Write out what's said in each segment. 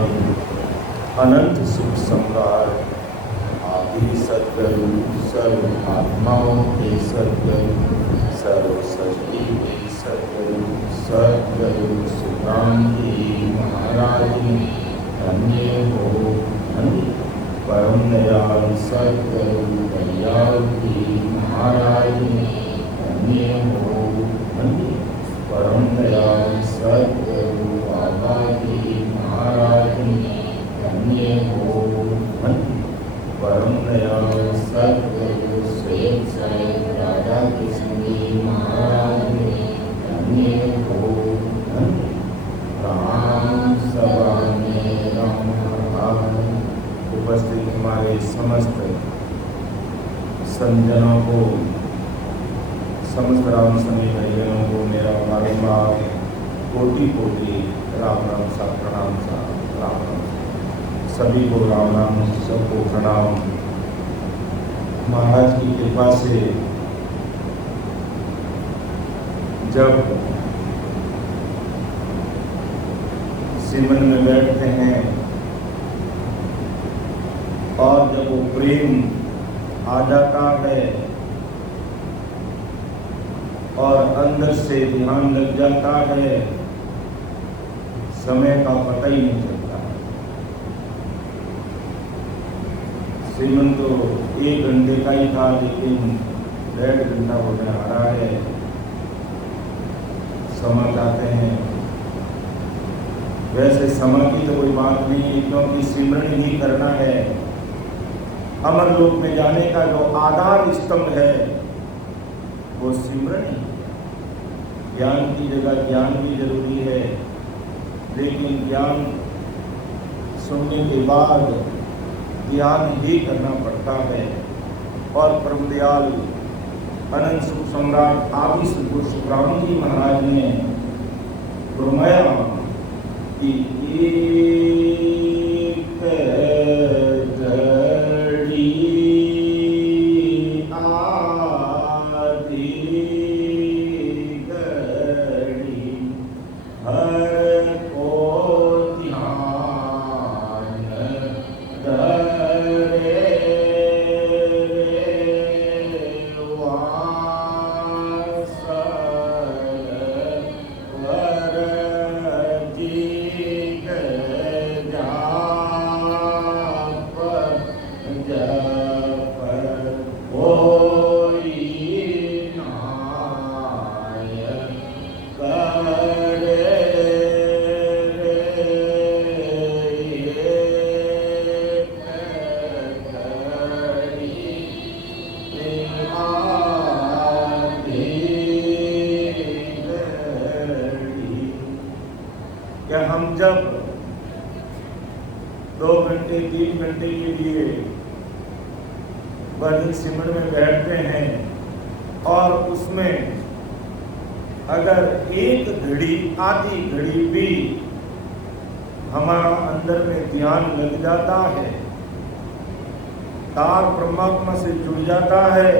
परम अनंत सुख सम्राट आदि सद्गुरु सर्व आत्माओं के सद्गुरु सर्व सृष्टि के सद्गुरु सद्गुरु सुखराम जी महाराज धन्य हो धन्य परम दयाल सद्गुरु दयाल जी महाराज धन्य हो धन्य परम दयाल सद्गुरु बाबा जी महाराज धन्य हो धन्य परम दयाल सद्गुरु स्वयं स्वयं राधा कृष्ण जी महाराज धन्य हो धन्य राम सभा में राम भगवान। उपस्थित हमारे समस्त संजनों को, समस्त राम समी भाइयों को मेरा बारंबार कोटि कोटि राम राम सा प्रणाम सा राम राम। सभी को राम राम, सबको प्रणाम। महाराज की कृपा से जब सिमरन में बैठते हैं और जब वो प्रेम आ जाता है और अंदर से ध्यान लग जाता है, समय का पता ही नहीं चलता। सिमरन तो 1 घंटे का ही था, लेकिन 1.5 घंटा होने आ रहा है। समय चाहते हैं, वैसे समय की तो कोई बात नहीं है, क्योंकि सिमरन ही करना है। अमर लोक में जाने का जो आधार स्तंभ है वो सिमरन ही। ज्ञान की जगह ज्ञान भी जरूरी है, लेकिन ज्ञान सुनने के बाद ध्यान ही करना पड़ता है। और परम दयाल अनंत सुख सम्राट आदि सद्गुरु सुखराम जी महाराज ने फरमाया कि एक घड़ी आधी घड़ी हर को ध्यान धरे क्या हम जब 2 घंटे 3 घंटे के लिए भजन सिमरन में बैठते हैं और उसमें अगर 1 घड़ी आधी घड़ी भी हमारा अंदर में ध्यान लग जाता है, तार परमात्मा से जुड़ जाता है,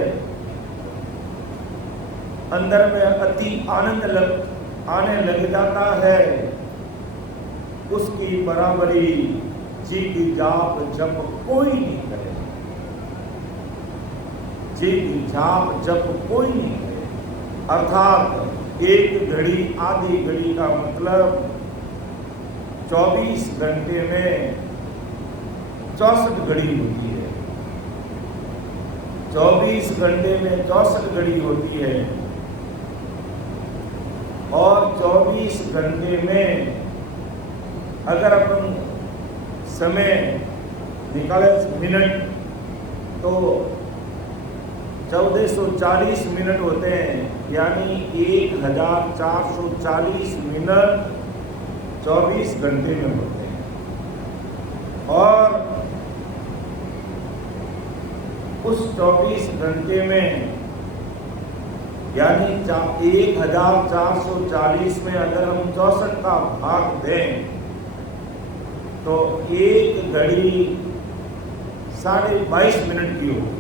अंदर में अति आनंद आने लग जाता है, उसकी बराबरी जी की जाप जप कोई नहीं करे। जी की जाप जप कोई नहीं करे। अर्थात 1 घड़ी आधी घड़ी का मतलब 24 घंटे में 64 घड़ी होती है। 24 घंटे में 64 घड़ी होती है और 24 घंटे में अगर अपन समय निकाले मिनट तो 1440 मिनट होते हैं, यानी 1440 मिनट 24 घंटे में होते हैं। और उस 24 घंटे में यानी 1440 में अगर हम 64 का भाग दें तो 1 घड़ी 22.5 मिनट की होगी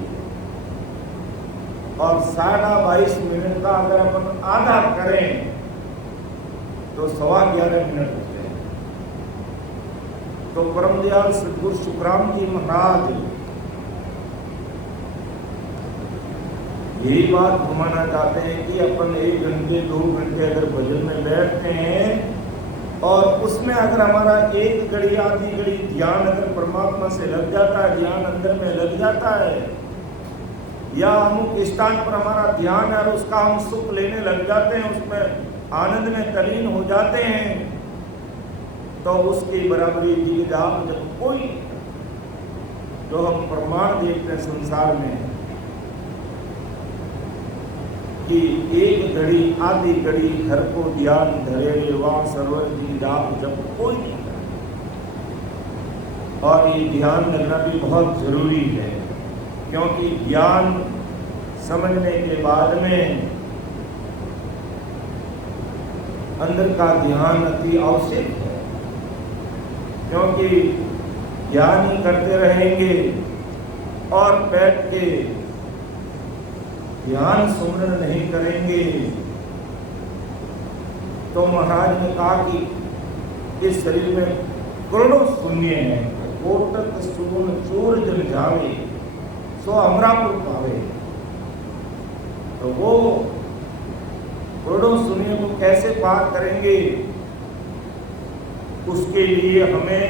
और 22.5 मिनट का अगर अपन आधा करें तो 11.15 मिनट होते हैं। तो तो परम दयाल सदगुरु सुखराम जी महाराज यही बात घुमाना चाहते हैं कि अपन 1 घंटे 2 घंटे अगर भजन में बैठते हैं और उसमें अगर हमारा 1 घड़ी आधी घड़ी ध्यान अगर परमात्मा से लग जाता है, ध्यान अंदर में लग जाता है, या अमुक स्थान पर हमारा ध्यान है और उसका हम सुख लेने लग जाते हैं, उसमें आनंद में तल्लीन हो जाते हैं, तो उसकी बराबरी जीव आप जब कोई जो हम प्रमाण देखते हैं संसार में कि 1 घड़ी आधी घड़ी हर को ध्यान धरे वहाँ सरवर जी जाप जब कोई नहीं करता। और ये ध्यान लगना भी बहुत जरूरी है, क्योंकि ज्ञान समझने के बाद में अंदर का ध्यान अति आवश्यक है, क्योंकि ध्यान ही करते रहेंगे और बैठ के ध्यान सुमरण नहीं करेंगे तो महाराज ने कहा कि इस शरीर में करोड़ों शून्य है, कोटक सून चूर जन जावे सो अमरापुर पावे। तो वो करोड़ों शून्य को कैसे पार करेंगे, उसके लिए हमें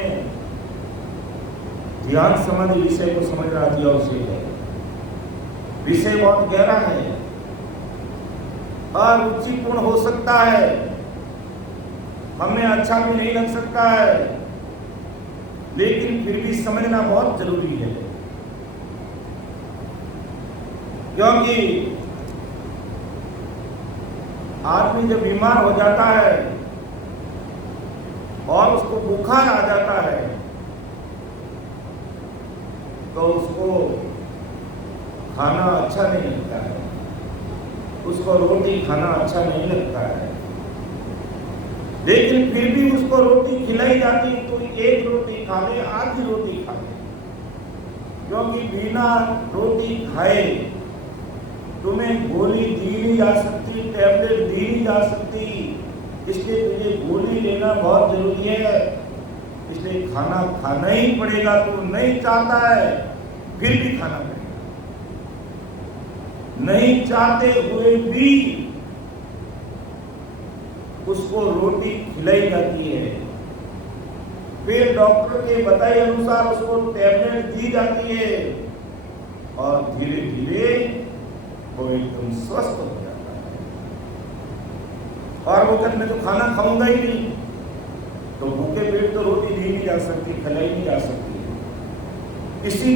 ध्यान समाधि विषय को समझना अति आवश्यक है। विषय बहुत गहरा है, अरुचिपूर्ण हो सकता है, हमें अच्छा भी नहीं लग सकता है, लेकिन फिर भी समझना बहुत जरूरी है। क्योंकि आदमी जब बीमार हो जाता है और उसको बुखार आ जाता है तो उसको खाना अच्छा नहीं लगता है, उसको रोटी खाना अच्छा नहीं लगता है, लेकिन फिर भी उसको रोटी खिलाई जाती तो 1 रोटी खा ले, आधी रोटी खा ले, क्योंकि बिना रोटी खाए तुम्हें गोली दी नहीं जा सकती, टैबलेट दी नहीं जा सकती, इसलिए तुझे गोली लेना बहुत जरूरी है, इसलिए खाना खाना ही पड़ेगा। तो नहीं चाहता है फिर भी खाना पड़ेगा, नहीं चाहते हुए भी उसको रोटी खिलाई जाती है, फिर डॉक्टर के बताए अनुसार उसको टैबलेट दी जाती है और धीरे धीरे वो एकदम स्वस्थ हो जाता है। और वो कहते मैं तो खाना खाऊंगा ही नहीं, तो भूखे पेट तो रोटी दी नहीं जा सकती, खिलाई नहीं जा सकती। इसी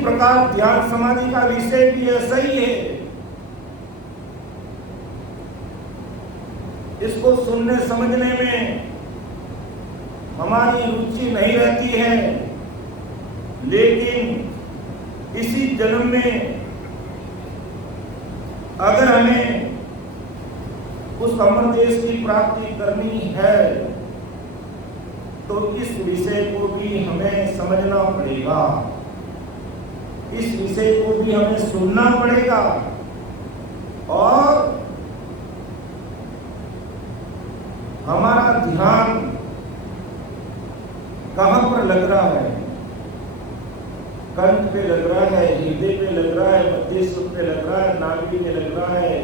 प्रकार ध्यान समाधि का विषय भी ऐसा ही है। इसको सुनने समझने में हमारी रुचि नहीं रहती है, लेकिन इसी जन्म में अगर हमें उस अमर देश की प्राप्ति करनी है तो इस विषय को भी हमें समझना पड़ेगा, इस विषय को भी हमें सुनना पड़ेगा। और हमारा ध्यान कहां पर लग रहा है, कंठ पे लग रहा है, हृदय पे लग रहा है, मध्यस्थ पे लग रहा है, नाभि में लग रहा है,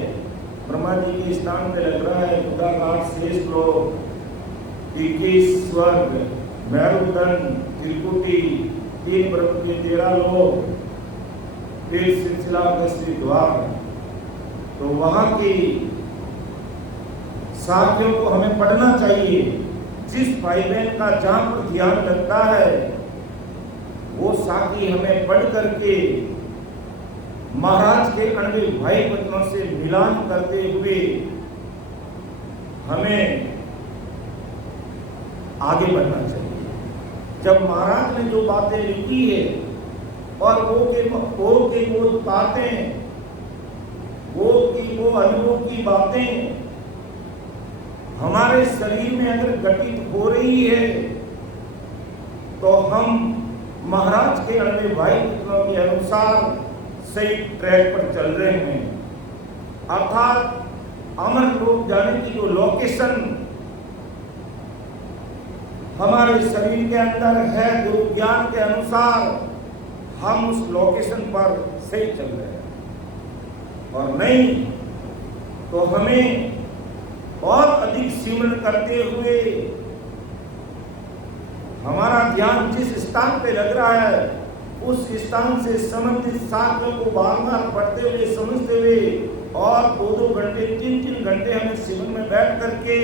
ब्रह्मा जी के स्थान पे लग रहा है, बुधाघाट शेष लोक 21 स्वर्ग, मैरुदंड, त्रिकुटी, 3 ब्रह्म के 13 लोक, फिर सिलसिला 10 द्वार। तो वहां की साथियों को हमें पढ़ना चाहिए। जिस भाई बहन का जहां पर ध्यान लगता है वो साथी हमें पढ़ करके महाराज के अणवे भाई बहनों से मिलान करते हुए हमें आगे बढ़ना चाहिए। जब महाराज ने जो बातें लिखी है और वो बातें, वो अनुभव की बातें हमारे शरीर में अगर घटित हो रही है तो हम महाराज के अणवे भाई बहनों के अनुसार सही ट्रैक पर चल रहे हैं। अर्थात अमर लोक जाने की जो लोकेशन हमारे शरीर के अंदर है दुर्ज्ञान के अनुसार हम उस लोकेशन पर सही चल रहे हैं, और नहीं तो हमें बहुत अधिक सिमरन करते हुए हमारा ध्यान जिस स्थान पे लग रहा है उस स्थान से संबंधित शास्त्रों को बार बार पढ़ते हुए समझते हुए और 2-2 घंटे 3-3 घंटे हमें सिमरन में बैठ करके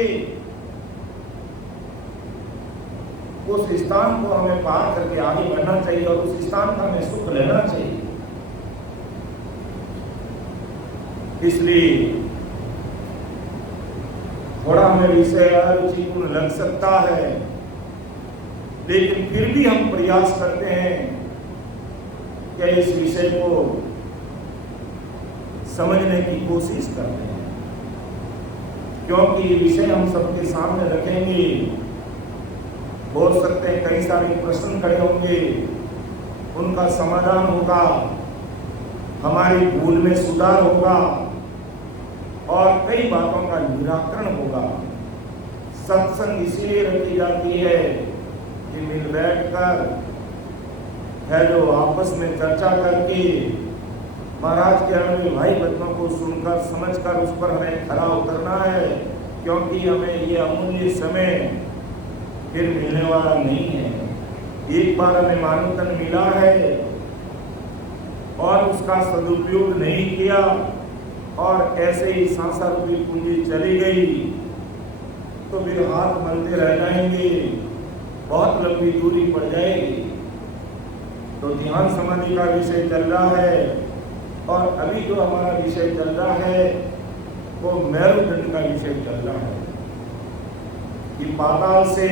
उस स्थान को हमें पार करके आगे बढ़ना चाहिए और उस स्थान का हमें सुख लेना चाहिए। इसलिए थोड़ा हमें विषय अरुचिपूर्ण लग सकता है, लेकिन फिर भी हम प्रयास करते हैं कि इस विषय को समझने की कोशिश करते हैं, क्योंकि ये विषय हम सबके सामने रखेंगे। हो सकते हैं कई सारे प्रश्न खड़े होंगे, उनका समाधान होगा, हमारी भूल में सुधार होगा और कई बातों का निराकरण होगा। सत्संग इसीलिए रखी जाती है कि मिल बैठकर है जो आपस में चर्चा करके महाराज के अनुभवी भाई बच्चों को सुनकर समझकर उस पर हमें खरा उतरना है, क्योंकि हमें ये अमूल्य समय फिर मिलने वाला नहीं है। एक बार हमें मानवतन मिला है और उसका सदुपयोग नहीं किया और ऐसे ही सांसा रूपी पूंजी चली गई तो फिर हाथ मलते रह जाएंगे, बहुत लंबी दूरी पड़ जाएगी। तो ध्यान समाधि का विषय चल रहा है और अभी जो हमारा विषय चल रहा है वो मेरुदंड का विषय चल रहा है कि पाताल से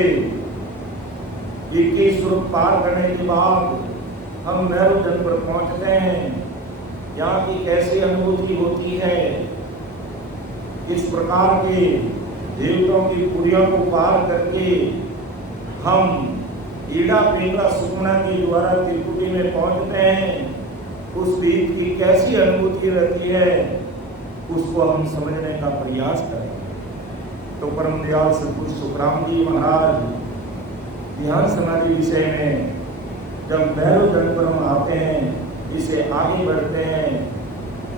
21 रूप पार करने के बाद हम मेरुदंड पर पहुंचते हैं। यहाँ की कैसी अनुभूति होती है, इस प्रकार के देवताओं की पुरियों को पार करके हम ईड़ा पिंगला सुखना के द्वारा त्रिपुटी में पहुंचते हैं। उस दीप की कैसी अनुभूति रहती है उसको हम समझने का प्रयास करें। तो परम दयाल सद्गुरु सुखराम जी महाराज ध्यान समाधि विषय में जब मेरुदंड पर हम आते हैं, इसे आगे बढ़ते हैं,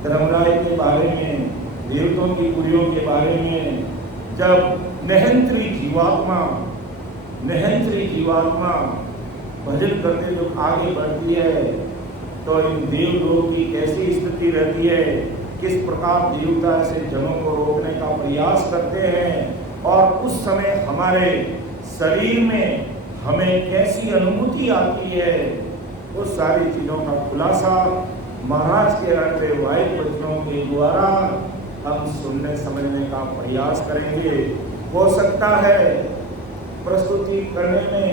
धर्मराय के बारे में, देवताओं की पुरियों के बारे में, जब नहंत्री जीवात्मा भजन करते जो आगे बढ़ती है तो इन देवलोक की कैसी स्थिति रहती है, किस प्रकार देवता ऐसे जनों को रोकने का प्रयास करते हैं और उस समय हमारे शरीर में हमें कैसी अनुभूति आती है, उस सारी चीजों का खुलासा महाराज के अनुभवी वचनों के द्वारा हम सुनने समझने का प्रयास करेंगे। हो सकता है प्रस्तुति करने में,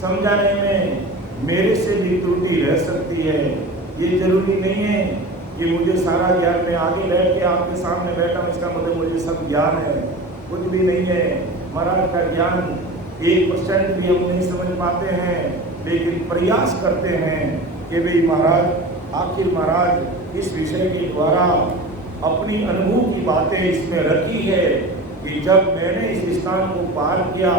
समझाने में मेरे से भी त्रुटि रह सकती है। ये जरूरी नहीं है कि मुझे सारा ज्ञान में आगे बैठ के आपके सामने बैठा हूं, इसका मतलब मुझे सब ज्ञान है, कुछ भी नहीं है। महाराज का ज्ञान 1% भी हम नहीं समझ पाते हैं, लेकिन प्रयास करते हैं कि भाई महाराज, आखिर महाराज इस विषय के द्वारा अपनी अनुभव की बातें इसमें रखी है कि जब मैंने इस स्थान को पार किया,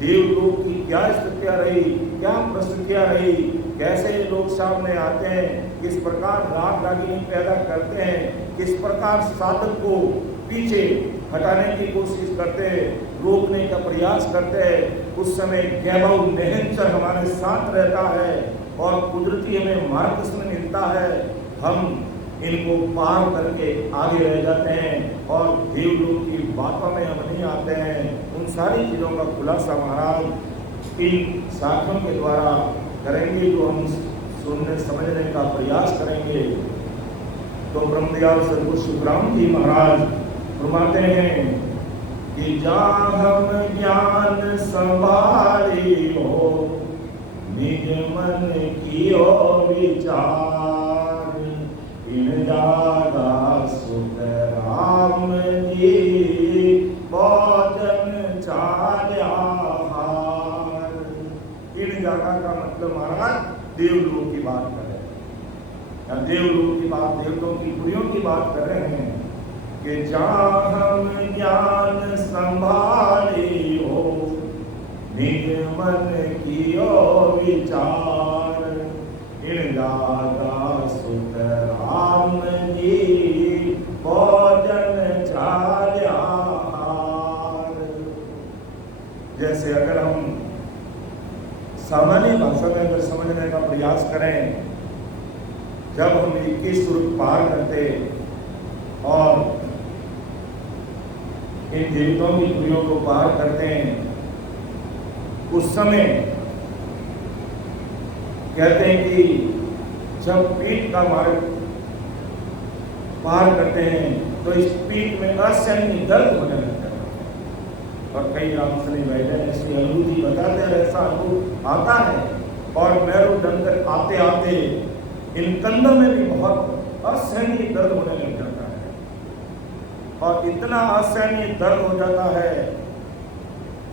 देवलोक की क्या स्थितियाँ रही, क्या परिस्थितियाँ रही, कैसे लोग सामने आते हैं, किस प्रकार राग रागिनी पैदा करते हैं, किस प्रकार साधक को पीछे हटाने की कोशिश करते हैं, रोकने का प्रयास करते हैं। उस समय वैभव निरंतर हमारे साथ रहता है और कुदरती हमें मार्गदर्शन मिलता है। हम इनको पार करके आगे रह जाते हैं और देवलोक की बातों में हम नहीं आते हैं। उन सारी चीज़ों का खुलासा महाराज इन साथियों के द्वारा करेंगे, जो हम सुनने समझने का प्रयास करेंगे। तो ब्रह्मदयाल सद्गुरु सुखराम जी महाराज फरमाते हैं कि जहाँ हम ज्ञान संभाली हो, निज मन की ओ विचार, इन जागा सुख राम जी भोजन चाल्या हार। इन जागा का मतलब महाराज देवलोक की बात कर रहे हैं, या देवलोक की बात, देवताओं की पुरियों की बात कर रहे हैं कि जहाँ हम ज्ञान संभाले हो, निज मन कियो विचार, इन जागा सुख राम जी भोजन चाल्या हार। जैसे अगर हम सामान्य भाषा में अगर समझने का प्रयास करें, जब हम 21 सुर पार करते और इन देवताओं की पुरियों को पार करते हैं, उस समय कहते हैं कि जब पीठ का मार्ग पार करते हैं तो इस पीठ में असहनीय दर्द होने लगता है। और कई रामसनी वैद्य ऐसी अनुभूति बताते हैं, ऐसा अनुभव आता है। और मेरुदंड आते आते इन कंधों में भी बहुत असहनीय दर्द होने लग जाता है, और इतना असहनीय दर्द हो जाता है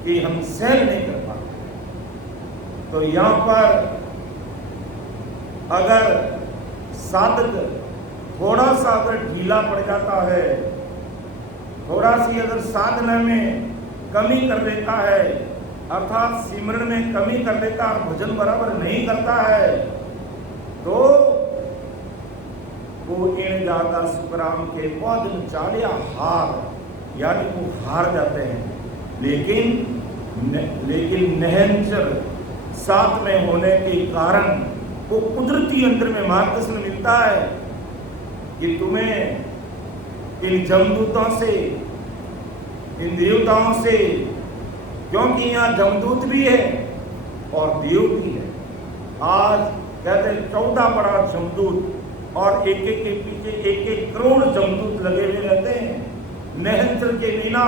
कि हम सहन नहीं कर पाते। तो यहाँ पर अगर साधक थोड़ा सा अगर ढीला पड़ जाता है, थोड़ा सी अगर साधना में कमी कर देता है, अर्थात सिमरन में कमी कर देता है, भजन बराबर नहीं करता है, तो वो इन जागा सुखराम के भोजन चालिया हार, यानी वो हार जाते हैं। लेकिन निहंचर साथ में होने के कारण वो कुदरती अंतर में मार्गदर्शन मिलता है कि तुम्हें इन जमदूतों से, इन देवताओं से, क्योंकि यहाँ जमदूत भी है और देव भी है। आज कहते हैं 14 बड़ा जमदूत और एक एक के पीछे 1-1 करोड़ जमदूत लगे हुए रहते हैं। निहंचल के बिना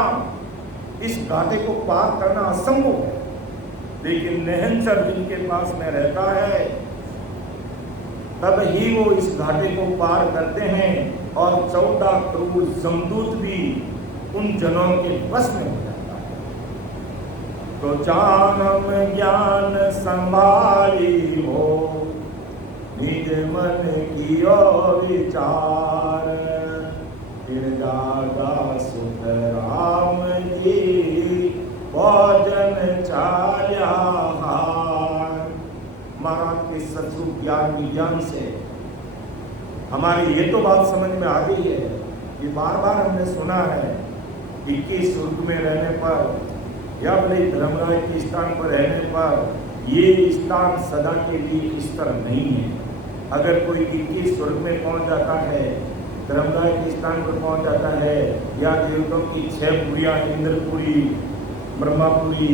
इस घाटे को पार करना असंभव है, लेकिन निहंचल जिनके पास में रहता है तब ही वो इस घाटे को पार करते हैं, और 14 करोड़ जमदूत भी उन जनों के बस में हो जाता है। तो जानम ज्ञान संभाली हो, निज मन कियो विचार, फिर जागा सुख राम जी भोजन चाल्या हार। महाराज के सत्सुख ज्ञान विज्ञान से हमारी ये तो बात समझ में आ गई है कि बार बार हमने सुना है कि 21 स्वर्ग में रहने पर या भले धर्मराय के स्थान पर रहने पर ये स्थान सदा के लिए इस तरह नहीं है। अगर कोई 21 स्वर्ग में पहुंच जाता है, धर्मराय के स्थान पर पहुंच जाता है, या देवताओं की 6 पुरियां, इंद्रपुरी, ब्रह्मापुरी,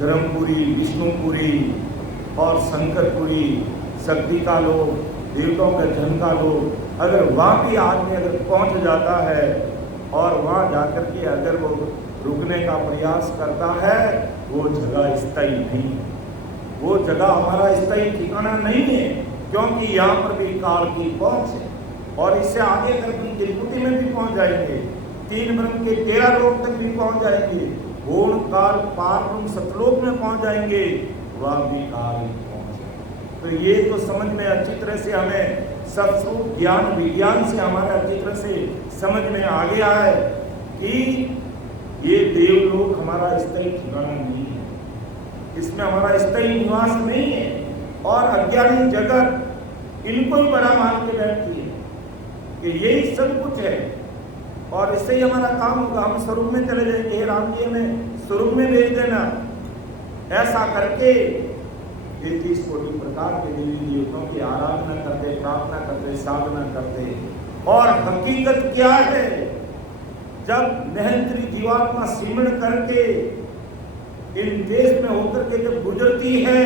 धर्मपुरी, विष्णुपुरी और शंकरपुरी, शक्ति का लोक, देवताओं का जन का लोक, अगर वहाँ भी आदमी अगर पहुँच जाता है और वहाँ जाकर के अगर वो रुकने का प्रयास करता है, वो जगह स्थायी नहीं है, वो जगह हमारा स्थायी ठिकाना नहीं है, क्योंकि यहाँ पर भी काल की पहुँच है। और इससे आगे अगर हम त्रिपुटी में भी पहुँच जाएंगे, 3 ब्रह्म के 13 लोक तक भी पहुँच जाएंगे, पूर्ण काल पार ब्रह्म सतलोक में पहुँच जाएंगे, वह भी काल पहुँच जाएंगे। तो ये तो समझ में अच्छी तरह से हमें सत्सुख ज्ञान विज्ञान से हमारे अच्छी तरह से समझ में आ गया है कि ये देवलोक हमारा स्थायी ठिकाना नहीं है, इसमें हमारा स्थायी निवास नहीं है। और अज्ञानी जगत इनको ही बड़ा मान के बैठती है कि यही सब कुछ है और इससे ही हमारा काम होगा, हम स्वरूप में चले जाएंगे, राम जी हमें स्वरूप में भेज देना। ऐसा करके 33 कोटि प्रकार के देवी देवताओं की आराधना करते, प्रार्थना करते, साधना करते। और हकीकत क्या है, जब निहंत्री जीवात्मा सिमरण करके इन देश में होकर के जब गुजरती है,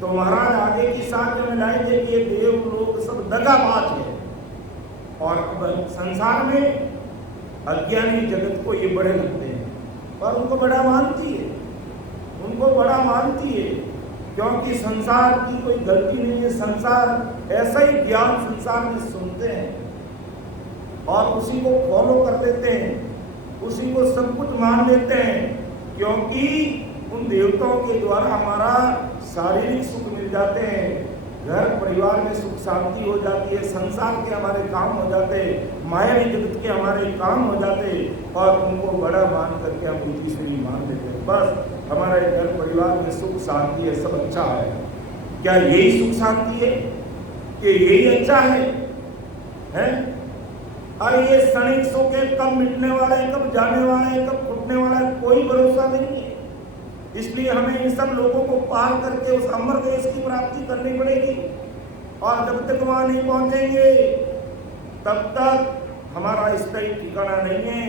तो महाराज आगे की साथ में लाएंगे कि ये देव लोग सब दगाबाज है। और संसार में अज्ञानी जगत को ये बड़े लगते हैं और उनको बड़ा मानती है, उनको बड़ा मानती है, क्योंकि संसार की कोई गलती नहीं है। संसार ऐसा ही ज्ञान संसार में सुनते हैं और उसी को फॉलो कर देते हैं, उसी को सब कुछ मान लेते हैं, क्योंकि उन देवताओं के द्वारा हमारा शारीरिक सुख मिल जाते हैं, घर परिवार में सुख शांति हो जाती है, संसार के हमारे काम हो जाते, मायावी जगत के हमारे काम हो जाते, और उनको बड़ा मान करके हम ईश्वरी मान लेते हैं। बस हमारे घर परिवार में सुख शांति है, सब अच्छा है। क्या यही सुख शांति है कि यही अच्छा है? हैं? और ये क्षणिक सुख है, कब मिटने वाला है, कब जाने वाला है, कब टूटने वाला है, कोई भरोसा नहीं है। इसलिए हमें इन सब लोगों को पार करके उस अमर देश की प्राप्ति करनी पड़ेगी। और जब तक वहां नहीं पहुंचेंगे तब तक हमारा स्थायी ठिकाना नहीं है।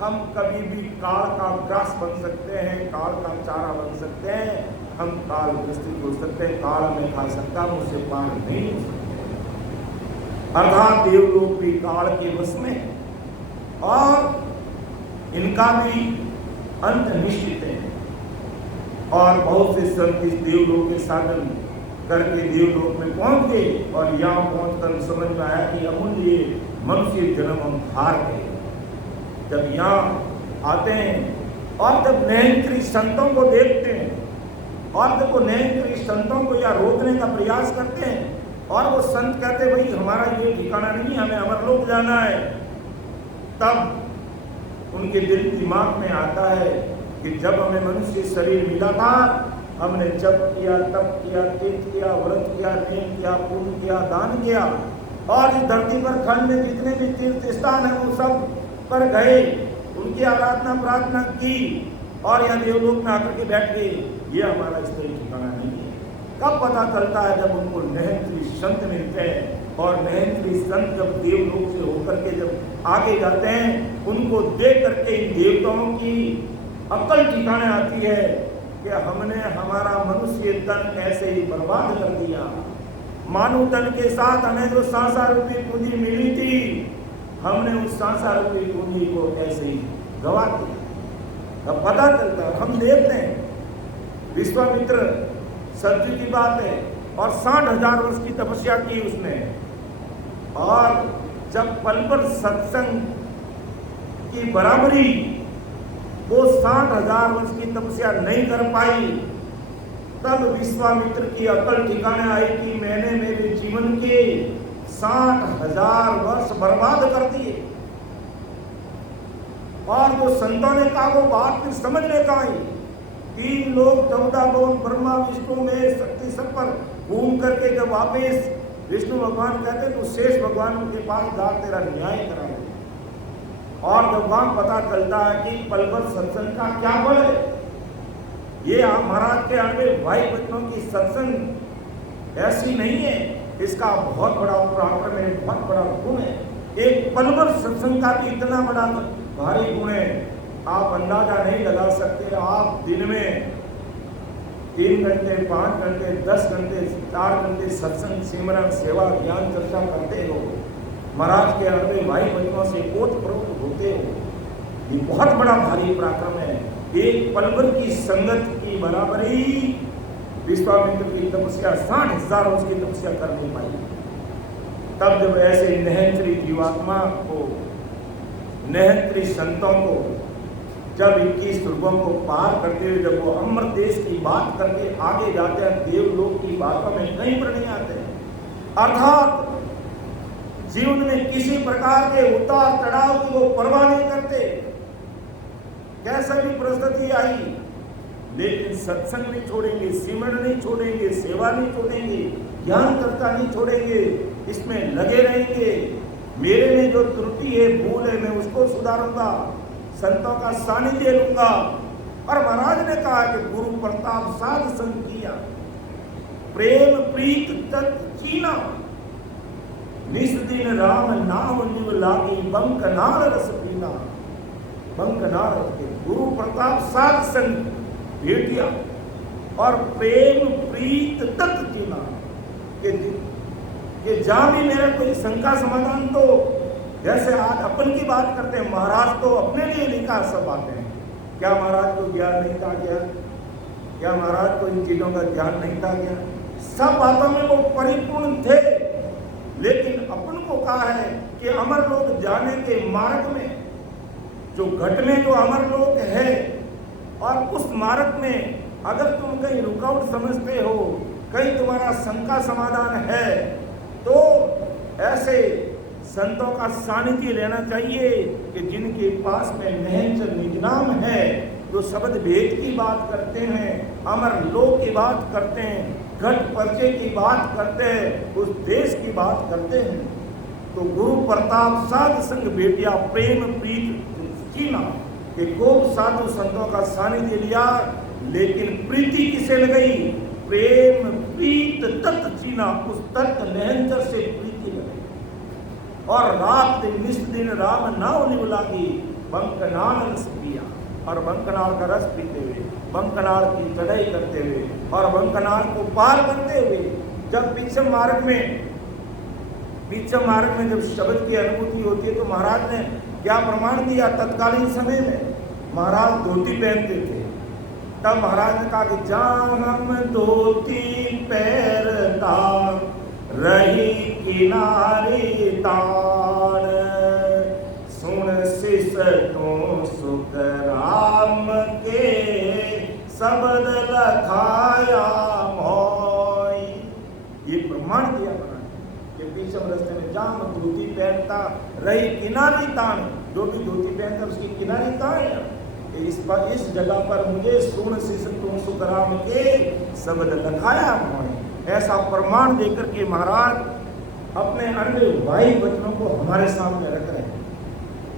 हम कभी भी काल का ग्रास बन सकते हैं, काल का चारा बन सकते हैं, हम काल ग्रसित हो सकते हैं, काल में खा सकता, मुझसे पार नहीं हो सकते। अर्थात देवलोक भी काल के वश में, और इनका भी अंत निश्चित है। और बहुत से संत इस देवलोक के साधन करके देवलोक में पहुंच गए, और यहाँ पहुंचकर समझ में आया कि अमूल्य मनुष्य जन्म हम हार गए। जब यहाँ आते हैं और जब नयनत्री संतों को देखते हैं, और जब वो नयनत्री संतों को यहाँ रोकने का प्रयास करते हैं, और वो संत कहते भाई हमारा ये ठिकाना नहीं, हमें अमरलोक जाना है, तब उनके दिल दिमाग में आता है कि जब हमें मनुष्य शरीर मिला था, हमने जप किया, तप किया, तीर्थ किया, व्रत किया, नेम किया, पुण्य किया, दान किया, और इस धरती पर खंड में जितने भी तीर्थ स्थान है वो सब पर गए, उनकी आराधना प्रार्थना की, और यहाँ देवलोक में आकर के बैठ गए। ये हमारा स्थायी ठिकाना नहीं है। कब पता चलता है? जब उनको नयनत्री संत मिलते हैं, और नयनत्री संत जब देवलोक से होकर के जब आगे जाते हैं, उनको देख करके इन देवताओं की अकल ठिकाने आती है कि हमने हमारा मनुष्य तन ऐसे ही बर्बाद कर दिया। मानव तन के साथ हमें जो सांसार रूपी पूंजी मिली थी, हमने उस सांसार रूपी पूंजी को ऐसे ही गवा दिया। अब पता चलता है, हम देखते हैं विश्वामित्र सब्जी की बात है, और 60,000 वर्ष की तपस्या की उसने, और जब पल पर सत्संग की बराबरी वो 60,000 वर्ष की तपस्या नहीं कर पाई, तब विश्वामित्र की अकल ठिकाने आई कि मैंने मेरे जीवन के 60,000 वर्ष बर्बाद कर दिए। और वो संतों ने कहा, वो बात फिर समझ में कहा आई। 3 लोग 14 भुवन ब्रह्मा विष्णु में शक्ति सब पर घूम करके जब वापिस विष्णु भगवान कहते तो शेष भगवान के पास जा तेरा न्याय करा। और जब वहां पता चलता है कि पलवर सत्संग का क्या बल है, ये महाराज के आगे भाई बच्चों की सत्संग ऐसी नहीं है, इसका बहुत बड़ा पराक्रम है, बहुत बड़ा गुण है। एक पलवर सत्संग का भी इतना बड़ा भारी गुण है, आप अंदाजा नहीं लगा सकते। आप दिन में 3 घंटे, 5 घंटे, 10 घंटे, 4 घंटे सत्संग, सिमरन, सेवा, ज्ञान चर्चा करते हो, महाराज के आगे भाई बच्चों से ओतप्रोत होते हो, ये बहुत बड़ा भारी पराक्रम है। एक पलवर की संगत की बराबरी विश्वामित्र की तपस्या 60,000 वर्ष की तपस्या कर नहीं पाई। तब जब ऐसे नहंत्री जीवात्मा को, नहंत्री संतों को, जब 21 ध्रुवों को पार करते हुए जब वो अमर देश की बात करके आगे जाते हैं, देवलोक की बातों में कहीं पर नहीं आते। अर्थात जीवन में किसी प्रकार के उतार चढ़ाव की वो परवाह नहीं करते, कैसा भी परिस्थिति आई, लेकिन सत्संग नहीं छोड़ेंगे, सिमरन नहीं छोड़ेंगे, सेवा नहीं छोड़ेंगे, ज्ञान चर्चा नहीं छोड़ेंगे, इसमें लगे रहेंगे। मेरे में जो त्रुटि है, भूल है, मैं उसको सुधारूंगा, संतों का सानिध्य लूंगा। और महाराज ने कहा कि गुरु प्रताप साध संग किया, प्रेम प्रीत तत् चीना, निस दिन राम नाम निव लागी, बंक नार रस पीना। बंक नार के गुरु प्रताप साध संग भेट दिया, और प्रेम प्रीत तत् चीना कि जहां भी मेरा कोई शंका समाधान, तो जैसे आज अपन की बात करते हैं, महाराज तो अपने लिए लिखा सब बातें हैं। क्या महाराज को ज्ञान नहीं था क्या? क्या महाराज को इन चीजों का ज्ञान नहीं था क्या? सब बातों में वो परिपूर्ण थे, लेकिन अपन को कहा है कि अमर लोक जाने के मार्ग में, जो घट में जो अमर लोक है, और उस मार्ग में अगर तुम कहीं रुकावट समझते हो, कहीं तुम्हारा शंका समाधान है, तो ऐसे संतों का सानिध्य लेना चाहिए कि जिनके पास में नहंच निज नाम है, जो शब्द भेद की बात करते हैं, अमर लोक की बात करते हैं, घट पर्चे की बात करते हैं, उस देश की बात करते हैं। तो गुरु प्रताप साध संग बेटिया प्रेम प्रीत कीना कि खूब साधु संतों का सानिध्य लिया, लेकिन प्रीति किसे लगाई? प्रेम प्रीत तत्व चीना, उस तत्व निरंतर से प्रीति लगाई। और रात दिन निष्ठ दिन राम नाव निवलागी, बंकनाल रस पिया, और बंकनाल का रस पीते हुए, बंकनाल की चढ़ाई करते हुए और बंकनाल को पार करते हुए, जब पीछे मार्ग में जब शब्द की अनुभूति होती है तो महाराज ने क्या प्रमाण दिया? तत्कालीन समय में महाराज धोती पहनते थे। तब महाराज ने कहा कि जहाँ हम धोती पहनता रही किनारे तार, सुन शिष तो सुख राम के शब्द लखाया मोई। ये प्रमाण दिया कि पीछे रास्ते में जहाँ हम धोती पहनता रही किनारी तान, जो भी धोती पहनता उसकी किनारी तान, इस जगह पर मुझे सुन शिष तुम सुख राम के शब्द लखाया मोई। ऐसा प्रमाण देकर के महाराज अपने अनवे वाही वचनों को हमारे सामने रख रहे हैं।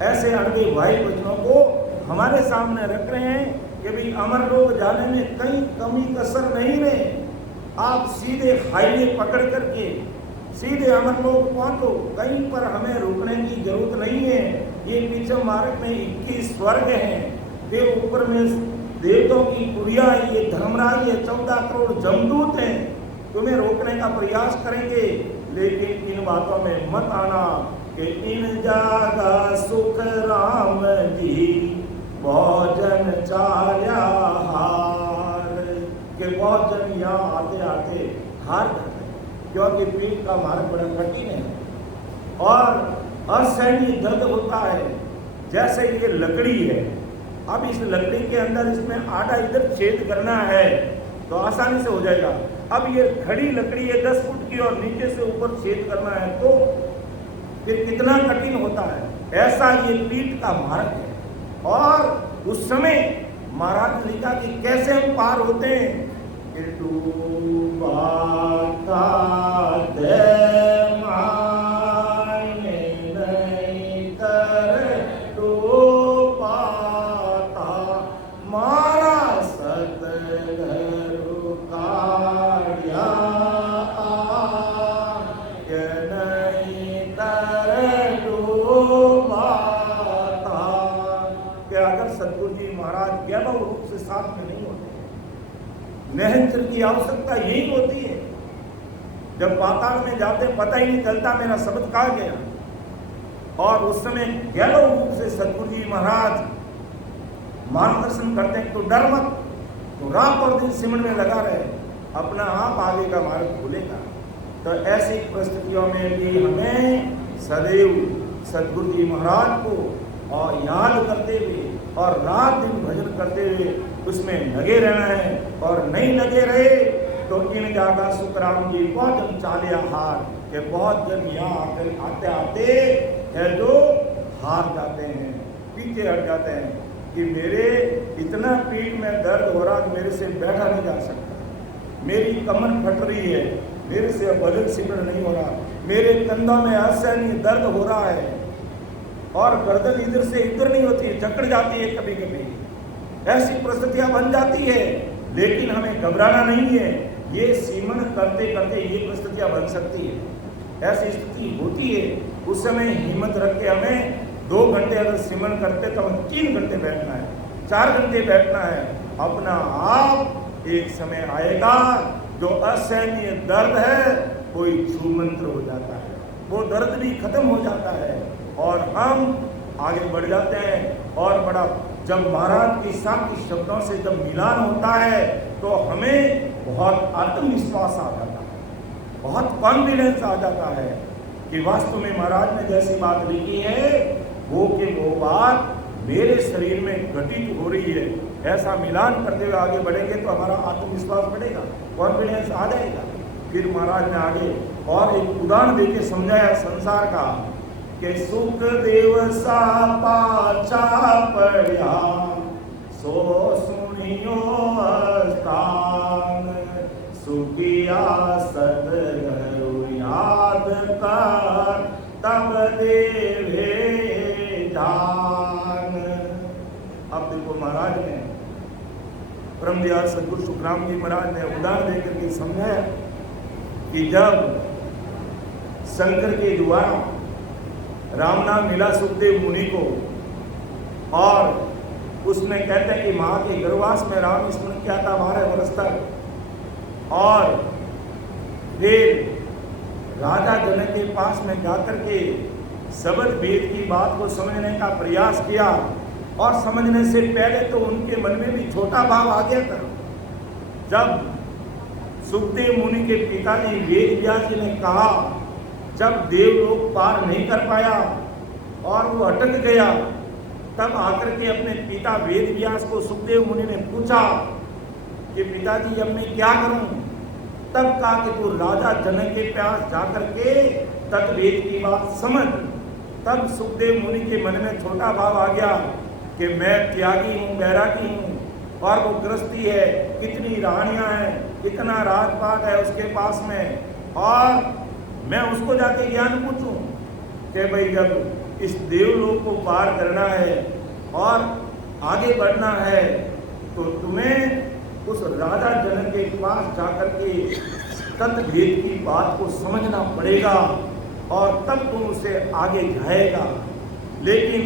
ऐसे अनवे वाही वचनों को हमारे सामने रख रहे हैं कि भाई अमर लोक जाने में कहीं कमी कसर नहीं रहे। आप सीधे हाईवे पकड़ करके सीधे अमर लोक पहुंचो, कहीं पर हमें रुकने की जरूरत नहीं है। ये पीछे मार्ग में 21 स्वर्ग हैं, देव ऊपर में देवताओं की कुड़िया, ये धर्मराज, ये 14 करोड़ जमदूत हैं, तुम्हें रोकने का प्रयास करेंगे। लेकिन इन बातों में मत आना कि इन जागा सुख राम जी भोजन चार्या हार, के भोजन यहाँ आते आते हार जाते, क्योंकि पीठ का मार्ग बड़ा कठिन है और असहनीय दर्द होता है। जैसे ये लकड़ी है, अब इस लकड़ी के अंदर इसमें आधा इधर छेद करना है तो आसानी से हो जाएगा। अब ये खड़ी लकड़ी है 10 फुट की और नीचे से ऊपर छेद करना है तो फिर कितना कठिन होता है। ऐसा ये पीठ का मार्ग है। और उस समय महाराज ने लिखा कि कैसे हम पार होते हैं कि साथ में नहीं होते। निरंतर की आवश्यकता यही होती है। जब पाताल में जाते पता ही नहीं चलता मेरा शब्द कहाँ गया। और उस समय गहलो रूप से सतगुरु जी महाराज मार्गदर्शन करते हैं तो डर मत, तो रात और दिन सिमरन में लगा रहे, अपना आप आगे का मार्ग खुलेगा। तो ऐसी परिस्थितियों में भी हमें सदैव सतगुरु जी महाराज को और याद करते हुए और रात दिन भजन करते हुए उसमें लगे रहना है। और नहीं लगे रहे तो इन जागा सुखराम जी बहुत जन चाले हार के बहुत जन यहाँ आकर आते आते है जो हार जाते हैं, पीछे हट जाते हैं कि मेरे इतना पीठ में दर्द हो रहा कि मेरे से बैठा नहीं जा सकता, मेरी कमर फट रही है, मेरे से भजन सिमरन नहीं हो रहा, मेरे कंधों में असहनीय दर्द हो रहा है और गर्दन इधर से इधर नहीं होती, जकड़ जाती है कभी कभी। ऐसी परिस्थितियां बन जाती है, लेकिन हमें घबराना नहीं है। ये सिमरन करते करते ये परिस्थितियां बन सकती है। ऐसी स्थिति होती है, उस समय हिम्मत रख के हमें 2 घंटे अगर सिमरन करते तो हमें 3 घंटे बैठना है, 4 घंटे बैठना है। अपना आप एक समय आएगा जो असहनीय दर्द है कोई छू मंत्र हो जाता है, वो दर्द भी खत्म हो जाता है और हम आगे बढ़ जाते हैं। और बड़ा जब महाराज के साथ के शब्दों से जब मिलान होता है तो हमें बहुत आत्मविश्वास आ जाता है, बहुत कॉन्फिडेंस आ जाता है कि वास्तव में महाराज ने जैसी बात लिखी है वो कि वो बात मेरे शरीर में घटित हो रही है। ऐसा मिलान करते हुए आगे बढ़ेंगे तो हमारा आत्मविश्वास बढ़ेगा, कॉन्फिडेंस आ जाएगा। फिर महाराज ने आगे और एक उदाहरण देके समझाया संसार का कि सुख देव सा पाचा पड़िया सो सुनियो स्थान सुखिया सतगुरु याद कर तब देवे ध्यान। अब देखो महाराज ने ब्रह्मदयाल सदगुरु सुखराम जी महाराज ने उदाहरण देकर के समझाया कि जब शंकर के द्वारा राम नाम मिला सुखदेव मुनि को और उसने कहते हैं कि माँ के गर्भवास में राम स्मरण किया था 12 वर्ष तक, और फिर राजा जनक के पास में जाकर के शब्द वेद की बात को समझने का प्रयास किया, और समझने से पहले तो उनके मन में भी छोटा भाव आ गया था। जब सुखदेव मुनि के पिताजी वेद व्यास जी ने कहा, जब देवलोक पार नहीं कर पाया और वो अटक गया, तब आकर के अपने पिता वेद व्यास को सुखदेव मुनि ने पूछा कि पिताजी अब मैं क्या करूं? तब कहा कि तू राजा जनक के पास जाकर के तत्वेद की बात समझ। तब सुखदेव मुनि के मन में छोटा भाव आ गया कि मैं त्यागी हूँ, बैरागी हूँ, और वो गृहस्थी है, कितनी रानियां हैं, कितना राजपाट है उसके पास में, और मैं उसको जाके ज्ञान पूछूं कि भाई जब इस देवलोक को पार करना है और आगे बढ़ना है तो तुम्हें उस राजा जनक के पास जाकर के तत्वेद की बात को समझना पड़ेगा और तब तुम उसे आगे जाएगा। लेकिन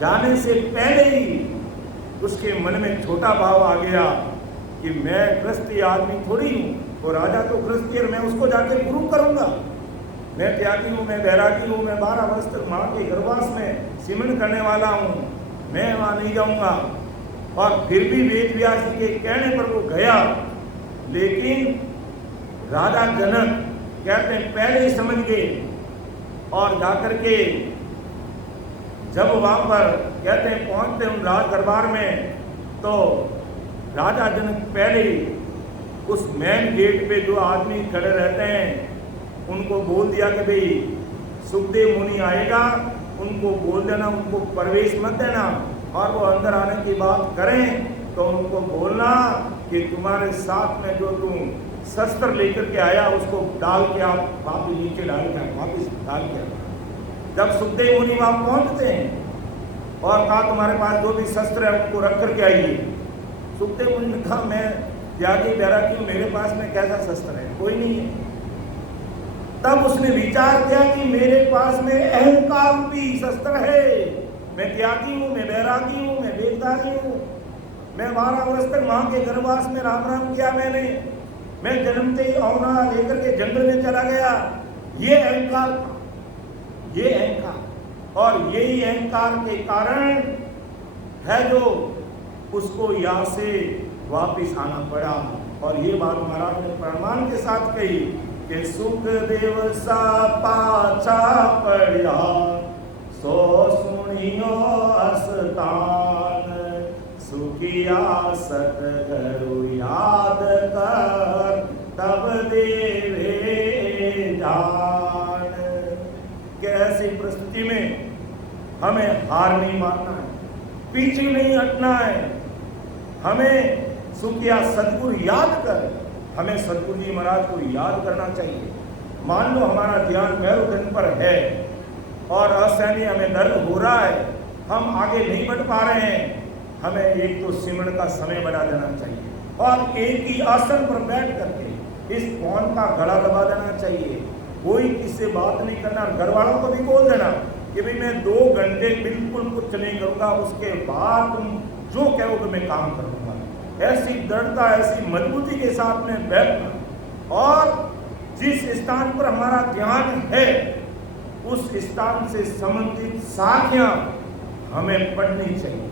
जाने से पहले ही उसके मन में छोटा भाव आ गया कि मैं गृहस्थी आदमी थोड़ी हूँ, वो राजा तो गृहस्थी है, मैं उसको जाके गुरु करूँगा। मैं त्यागी हूँ, मैं बैरागी हूँ, मैं 12 वर्ष तक माँ के गर्भवास में सिमरन करने वाला हूँ, मैं वहाँ नहीं जाऊँगा। और फिर भी वेद व्यास जी के कहने पर वो गया, लेकिन राजा जनक कहते हैं पहले ही समझ गए, और जाकर के जब वहाँ पर कहते हैं पहुँचते उन राज दरबार में, तो राजा जनक पहले ही उस मेन गेट पे जो आदमी खड़े रहते हैं उनको बोल दिया कि भाई सुखदेव मुनि आएगा, उनको बोल देना, उनको प्रवेश मत देना, और वो अंदर आने की बात करें तो उनको बोलना कि तुम्हारे साथ में जो तुम शस्त्र लेकर के आया उसको डाल के आप वापिस नीचे डाल के वापिस डाल के। जब सुखदेव मुनि वहाँ पहुँचते हैं और कहा तुम्हारे पास जो भी शस्त्र है उनको रख करके आइए। सुखदेव मुनि ने कहा मैं त्यागी बैरागी हूँ, मेरे पास में कैसा शस्त्र है? कोई नहीं है। तब उसने विचार किया कि मेरे पास में अहंकार रूपी शस्त्र है, मैं त्यागी हूँ, मैं बैरागी हूँ, मैं देवदारी हूँ, मैं 12 वर्ष तक माँ के गर्भवास में राम राम किया मैंने, मैं जन्मते ही औना लेकर के जंगल में चला गया। ये अहंकार, ये अहंकार, और यही अहंकार के कारण है जो उसको यहाँ से वापिस आना पड़ा। और ये बात महाराज ने प्रमाण के साथ कही कि सुखदेव सा पाछा पड़ा सो सुनियो अस्तान सुखिया सतगुरु याद कर तब देवे जान। कैसी परिस्थिति में हमें हार नहीं मानना है, पीछे नहीं हटना है, हमें सुखिया सतगुरु याद कर, हमें सतगुरु जी महाराज को याद करना चाहिए। मान लो हमारा ध्यान भैरवधन पर है और असहनीय हमें दर्द हो रहा है, हम आगे नहीं बढ़ पा रहे हैं, हमें एक तो सिमरन का समय बढ़ा देना चाहिए और एक ही आसन पर बैठ करके इस फोन का गला दबा देना चाहिए। कोई किससे बात नहीं करना, घर वालों को भी बोल देना कि भाई मैं 2 घंटे बिल्कुल कुछ नहीं करूँगा, उसके बाद तुम जो कहोगे मैं काम करूँगा। ऐसी दृढ़ता, ऐसी मजबूती के साथ में बैठना और जिस स्थान पर हमारा ध्यान है उस स्थान से संबंधित साखियाँ हमें पढ़नी चाहिए।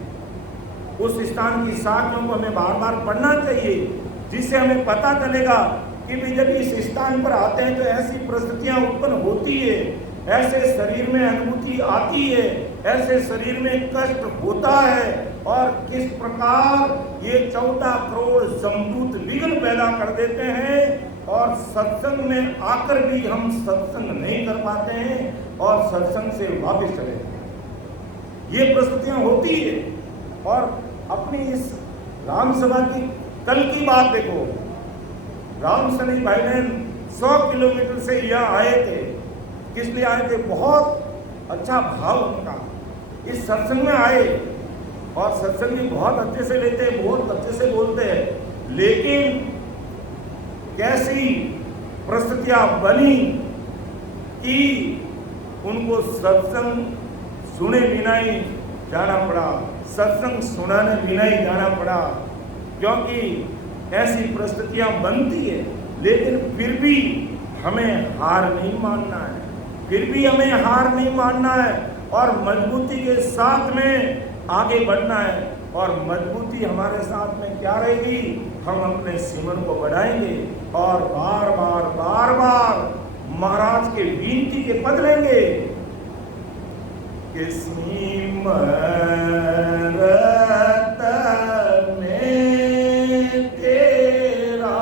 उस स्थान की साखियों को हमें बार बार पढ़ना चाहिए, जिससे हमें पता चलेगा कि भी जब इस स्थान पर आते हैं तो ऐसी परिस्थितियाँ उत्पन्न होती है, ऐसे शरीर में अनुभूति आती है, ऐसे शरीर में कष्ट होता है और किस प्रकार ये 14 करोड़ जमदूत विघ्न पैदा कर देते हैं और सत्संग में आकर भी हम सत्संग नहीं कर पाते हैं और सत्संग से वापस चले जाते हैं। ये परिस्थितियाँ होती है और अपनी इस राम सभा की कल की बात देखो, राम सनी भाई बहन 100 किलोमीटर से यहाँ आए थे। किस लिए आए थे? बहुत अच्छा भाव उनका, इस सत्संग में आए और सत्संग भी बहुत अच्छे से लेते हैं, बहुत अच्छे से बोलते हैं, लेकिन कैसी परिस्थितियां बनी कि उनको सत्संग सुने बिना ही जाना पड़ा, सत्संग सुनाने बिना ही जाना पड़ा, क्योंकि ऐसी परिस्थितियां बनती है। लेकिन फिर भी हमें हार नहीं मानना है, फिर भी हमें हार नहीं मानना है और मजबूती के साथ में आगे बढ़ना है। और मजबूती हमारे साथ में क्या रहेगी? हम अपने सिमरन को बढ़ाएंगे और बार बार बार बार महाराज के विनती के पद लेंगे कि सिमरत में तेरा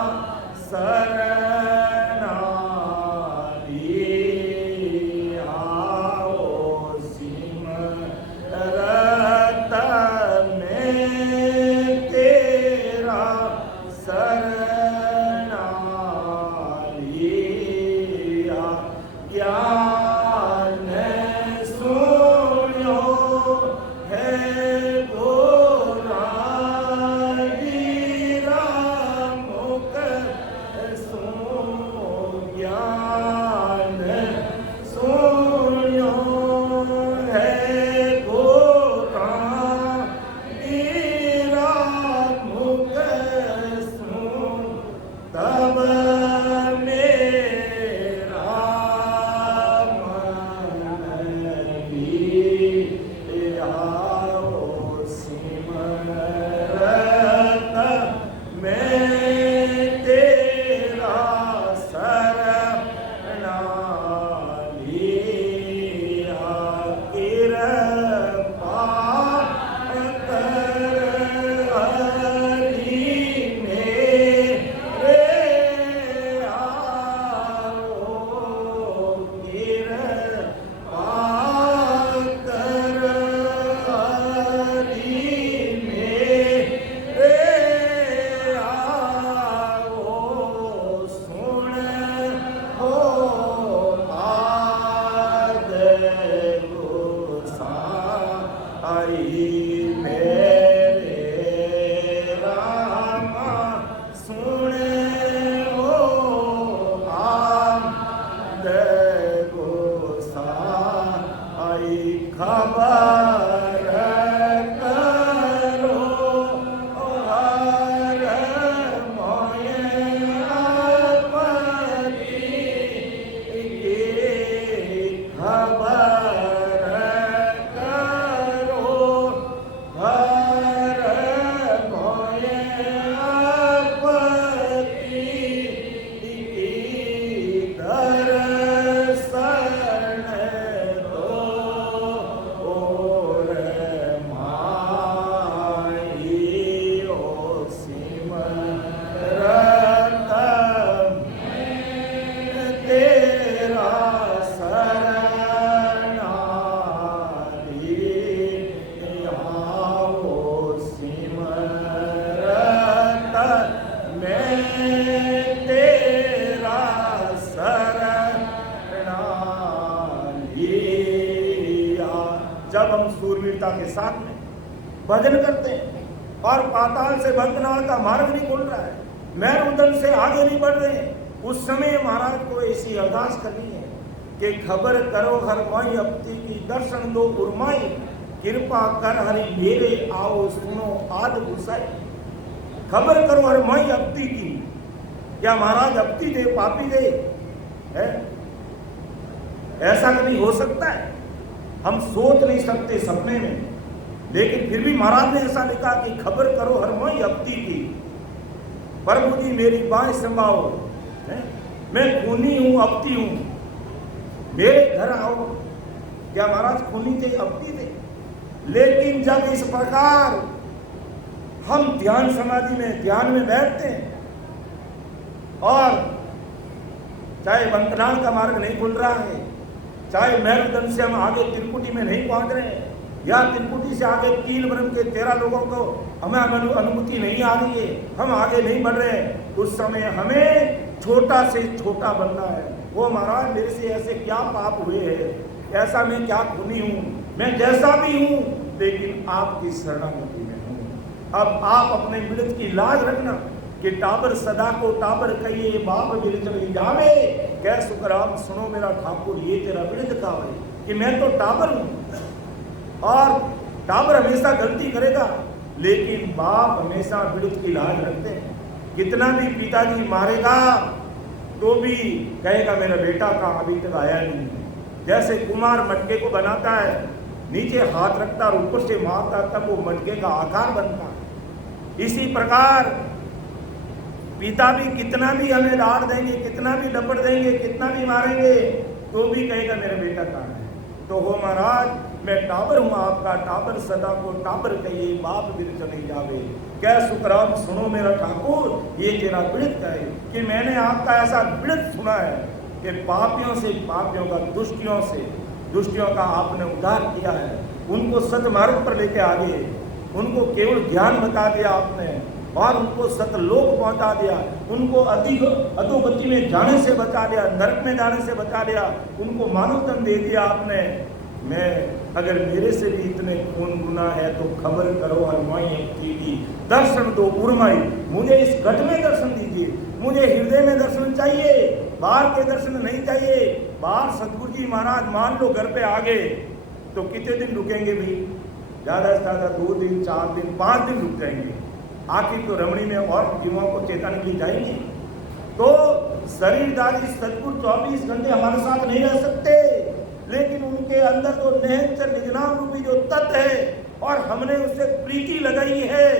के साथ में भजन करते हैं और पाताल से बंकनाल का मार्ग नहीं खुल रहा है, मैरुदंड से आगे नहीं बढ़ रहे हैं, उस समय महाराज को ऐसी अरदास करनी है कि खबर करो हर माई अपती की, दर्शन दो उर्माई, कृपा कर हरि मेरे आओ सुनो आद गुसाई। खबर करो हर माई अपती की, क्या महाराज अपती दे पापी दे है? ऐसा कभी हो सकता है? हम सोच नहीं सकते सपने में, लेकिन फिर भी महाराज ने ऐसा लिखा कि खबर करो हर माई अपती की, प्रभु जी मेरी बाएं संभाओ, मैं खूनी हूं अपती हूं, मेरे घर आओ। क्या महाराज खूनी थे, अपती थे? लेकिन जब इस प्रकार हम ध्यान समाधि में ध्यान में बैठते हैं और चाहे बंकनाल का मार्ग नहीं खुल रहा है, चाहे मैरुदंड से हम आगे त्रिकुटी में नहीं पहुंच रहे हैं, या त्रिपुटी से आगे 3 वर्ष के 13 लोगों को हमें अनुमति नहीं आ रही है, हम आगे नहीं बढ़ रहे हैं, उस समय हमें छोटा से छोटा बनना है। वो महाराज मेरे से ऐसे क्या पाप हुए हैं, ऐसा मैं क्या खूनी हूँ, मैं जैसा भी हूँ लेकिन आपकी शरणागति में हूँ। अब आप अपने मृत की लाज रखना कि टाबर सदा को टाबर कहिए बाप बिरच नहीं जावे, कह सुखराम सुनो मेरा ठाकुर ये तेरा मृत का है कि मैं तो टाबर हूँ और टाबर हमेशा गलती करेगा, लेकिन बाप हमेशा मृत की लाज रखते हैं। कितना भी पिताजी मारेगा तो भी कहेगा मेरा बेटा का अभी तक आया नहीं। जैसे कुमार मटके को बनाता है, नीचे हाथ रखता और ऊपर से मारता, तब वो मटके का आकार बनता है। इसी प्रकार पिता भी कितना भी हमें डांट देंगे, कितना भी लपट देंगे, कितना भी मारेंगे, तो भी कहेगा मेरा बेटा कहाँ है। तो हो महाराज मैं टाबर हूँ आपका, टाबर सदा को टाबर कहिए बाप बिरच नहीं जावे, क्या सुखराम सुनो मेरा ठाकुर ये तेरा पीड़ित का है कि मैंने आपका ऐसा पीड़ित सुना है कि पापियों से पापियों का, दुष्टियों का आपने उद्धार किया है, उनको सतमार्ग पर लेके आ गए, उनको केवल ज्ञान बता दिया आपने और उनको सतलोक पहुंचा दिया, उनको अधोगति में जाने से बचा दिया, नरक में जाने से बचा दिया, उनको मानवतन दे दिया आपने। मैं अगर मेरे से भी इतने खून गुना है तो खबर करो और माई दर्शन दो उर्माई, मुझे इस घट में दर्शन दीजिए, मुझे हृदय में दर्शन चाहिए, बाहर के दर्शन नहीं चाहिए। बाहर सतगुरु जी महाराज मान लो घर पे आ गए तो कितने दिन रुकेंगे भी, ज़्यादा से ज़्यादा 2 दिन 4 दिन 5 दिन रुक जाएंगे, आखिर तो रमणी में और जीवों को चेतन ली जाएंगे। तो शरीरदारी सतगुरु 24 घंटे हमारे साथ नहीं रह सकते, लेकिन उनके अंदर तो निरंतर निजनाम रूपी जो तत्व है और हमने उससे प्रीति लगाई है,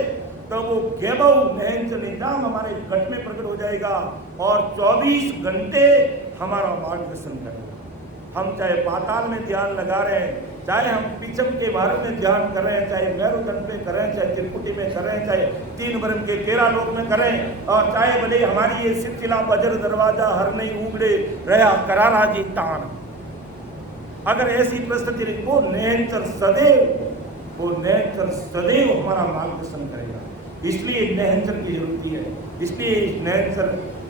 तो वो केवल निरंतर निजनाम हमारे घट में प्रकट हो जाएगा और 24 घंटे हमारा मार्गदर्शन करेगा। हम चाहे पाताल में ध्यान लगा रहे हैं, चाहे हम पिछम के मार्ग में ध्यान कर रहे हैं, चाहे मेरुदंड पे कर रहे हैं, चाहे त्रिपुटी में कर रहे हैं, चाहे 3 वर्ष के 13 लोक में करें, और चाहे भले हमारी ये सिलसिला बजर दरवाजा हर नहीं उगड़े रहा करारा जी तान, अगर ऐसी परिस्थिति वो निरंतर सदैव हमारा मार्गदर्शन करेगा। इसलिए निरंतर की जरूरत है, इसलिए निरंतर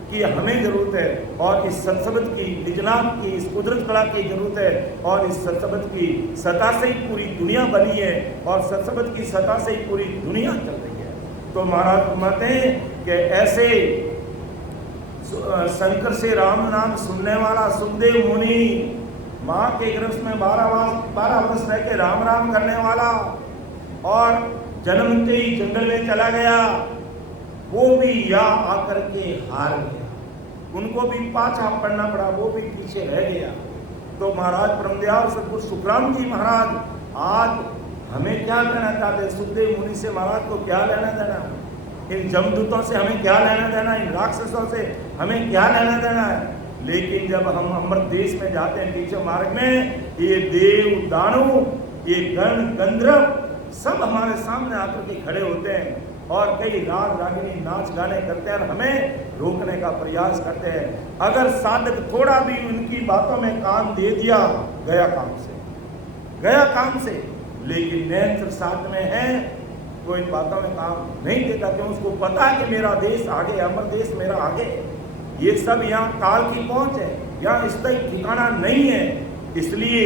की हमें जरूरत है और इस सत्सबद की निजनाम की इस कुदरत कला की जरूरत है और इस सत्सबद की सता से ही पूरी दुनिया बनी है और सत्सबद की सता से ही पूरी दुनिया चल रही है। तो महाराज फरमाते हैं कि ऐसे शंकर से राम नाम सुनने वाला सुखदेव मुनि, माँ के गर्भ में 12 वर्ष रह के राम राम करने वाला और जन्मते ही जंगल में चला गया, वो भी यहाँ आकर के हार गया, उनको भी पाछा पड़ना पड़ा, वो भी पीछे रह गया। तो महाराज परमदयाल सतगुरु सुखराम जी महाराज आज हमें क्या कहना चाहते हैं, सुखदेव मुनि से महाराज को क्या लेना देना, इन जमदूतों से हमें क्या लेना देना, इन राक्षसों से हमें क्या लेना देना है। लेकिन जब हम अमृत देश में जाते हैं पीछे मार्ग में, ये देव दानव ये गण गंधर्व सब हमारे सामने आकर के खड़े होते हैं और कई राग रागिनी नाच गाने करते हैं और हमें रोकने का प्रयास करते हैं। अगर साधक थोड़ा भी उनकी बातों में कान दे दिया, गया काम से। लेकिन निरंतर साथ में है वो इन बातों में काम नहीं देता, क्यों? उसको पता है कि मेरा देश आगे, अमर देश मेरा आगे, ये सब यहाँ काल की पहुंच है, यहाँ इसका ठिकाना नहीं है। इसलिए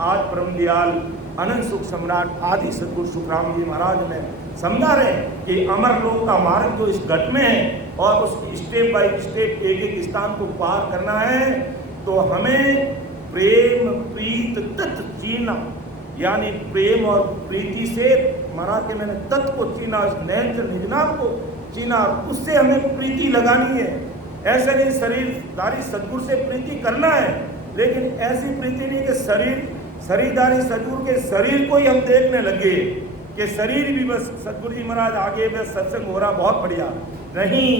आज परमदयाल अनंत सुख सम्राट आदि सतगुरु सुखराम जी महाराज ने समझा रहे कि अमर लोक का मार्ग जो इस घट में है और उस स्टेप बाय स्टेप एक स्थान को पार करना है, तो हमें प्रेम प्रीत तत्व चीना, यानी प्रेम और प्रीति से महाराज के मैंने तत्व को चीना, निरंतर निजनाम को चीना, उससे हमें प्रीति लगानी है। ऐसे नहीं शरीरदारी सतगुरु से प्रीति करना है, लेकिन ऐसी प्रीति नहीं कि शरीरदारी सतगुरु के शरीर को ही हम देखने लगे कि शरीर भी बस सतगुरु जी महाराज आगे बस सत्संग हो रहा बहुत बढ़िया, नहीं,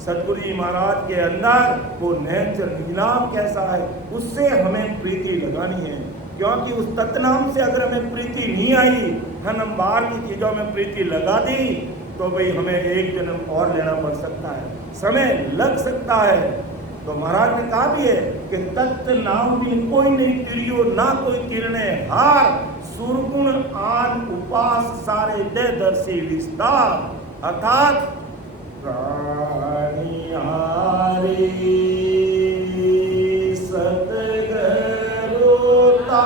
सतगुरु जी महाराज के अंदर वो निरंतर निजनाम कैसा है उससे हमें प्रीति लगानी है। क्योंकि उस तत्नाम से अगर हमें प्रीति नहीं आई, हम बाहर की चीज़ों में प्रीति लगा दी, तो भाई हमें एक जन्म और लेना पड़ सकता है, समय लग सकता है। तो महाराज ने कहा भी है कि तत्व नाम भी कोई नहीं तीरियो, ना कोई तीरने हार, सुरगुण आन उपास सारे दे दर्शी विस्तार अर्थात प्राणिहारी सतगुरुता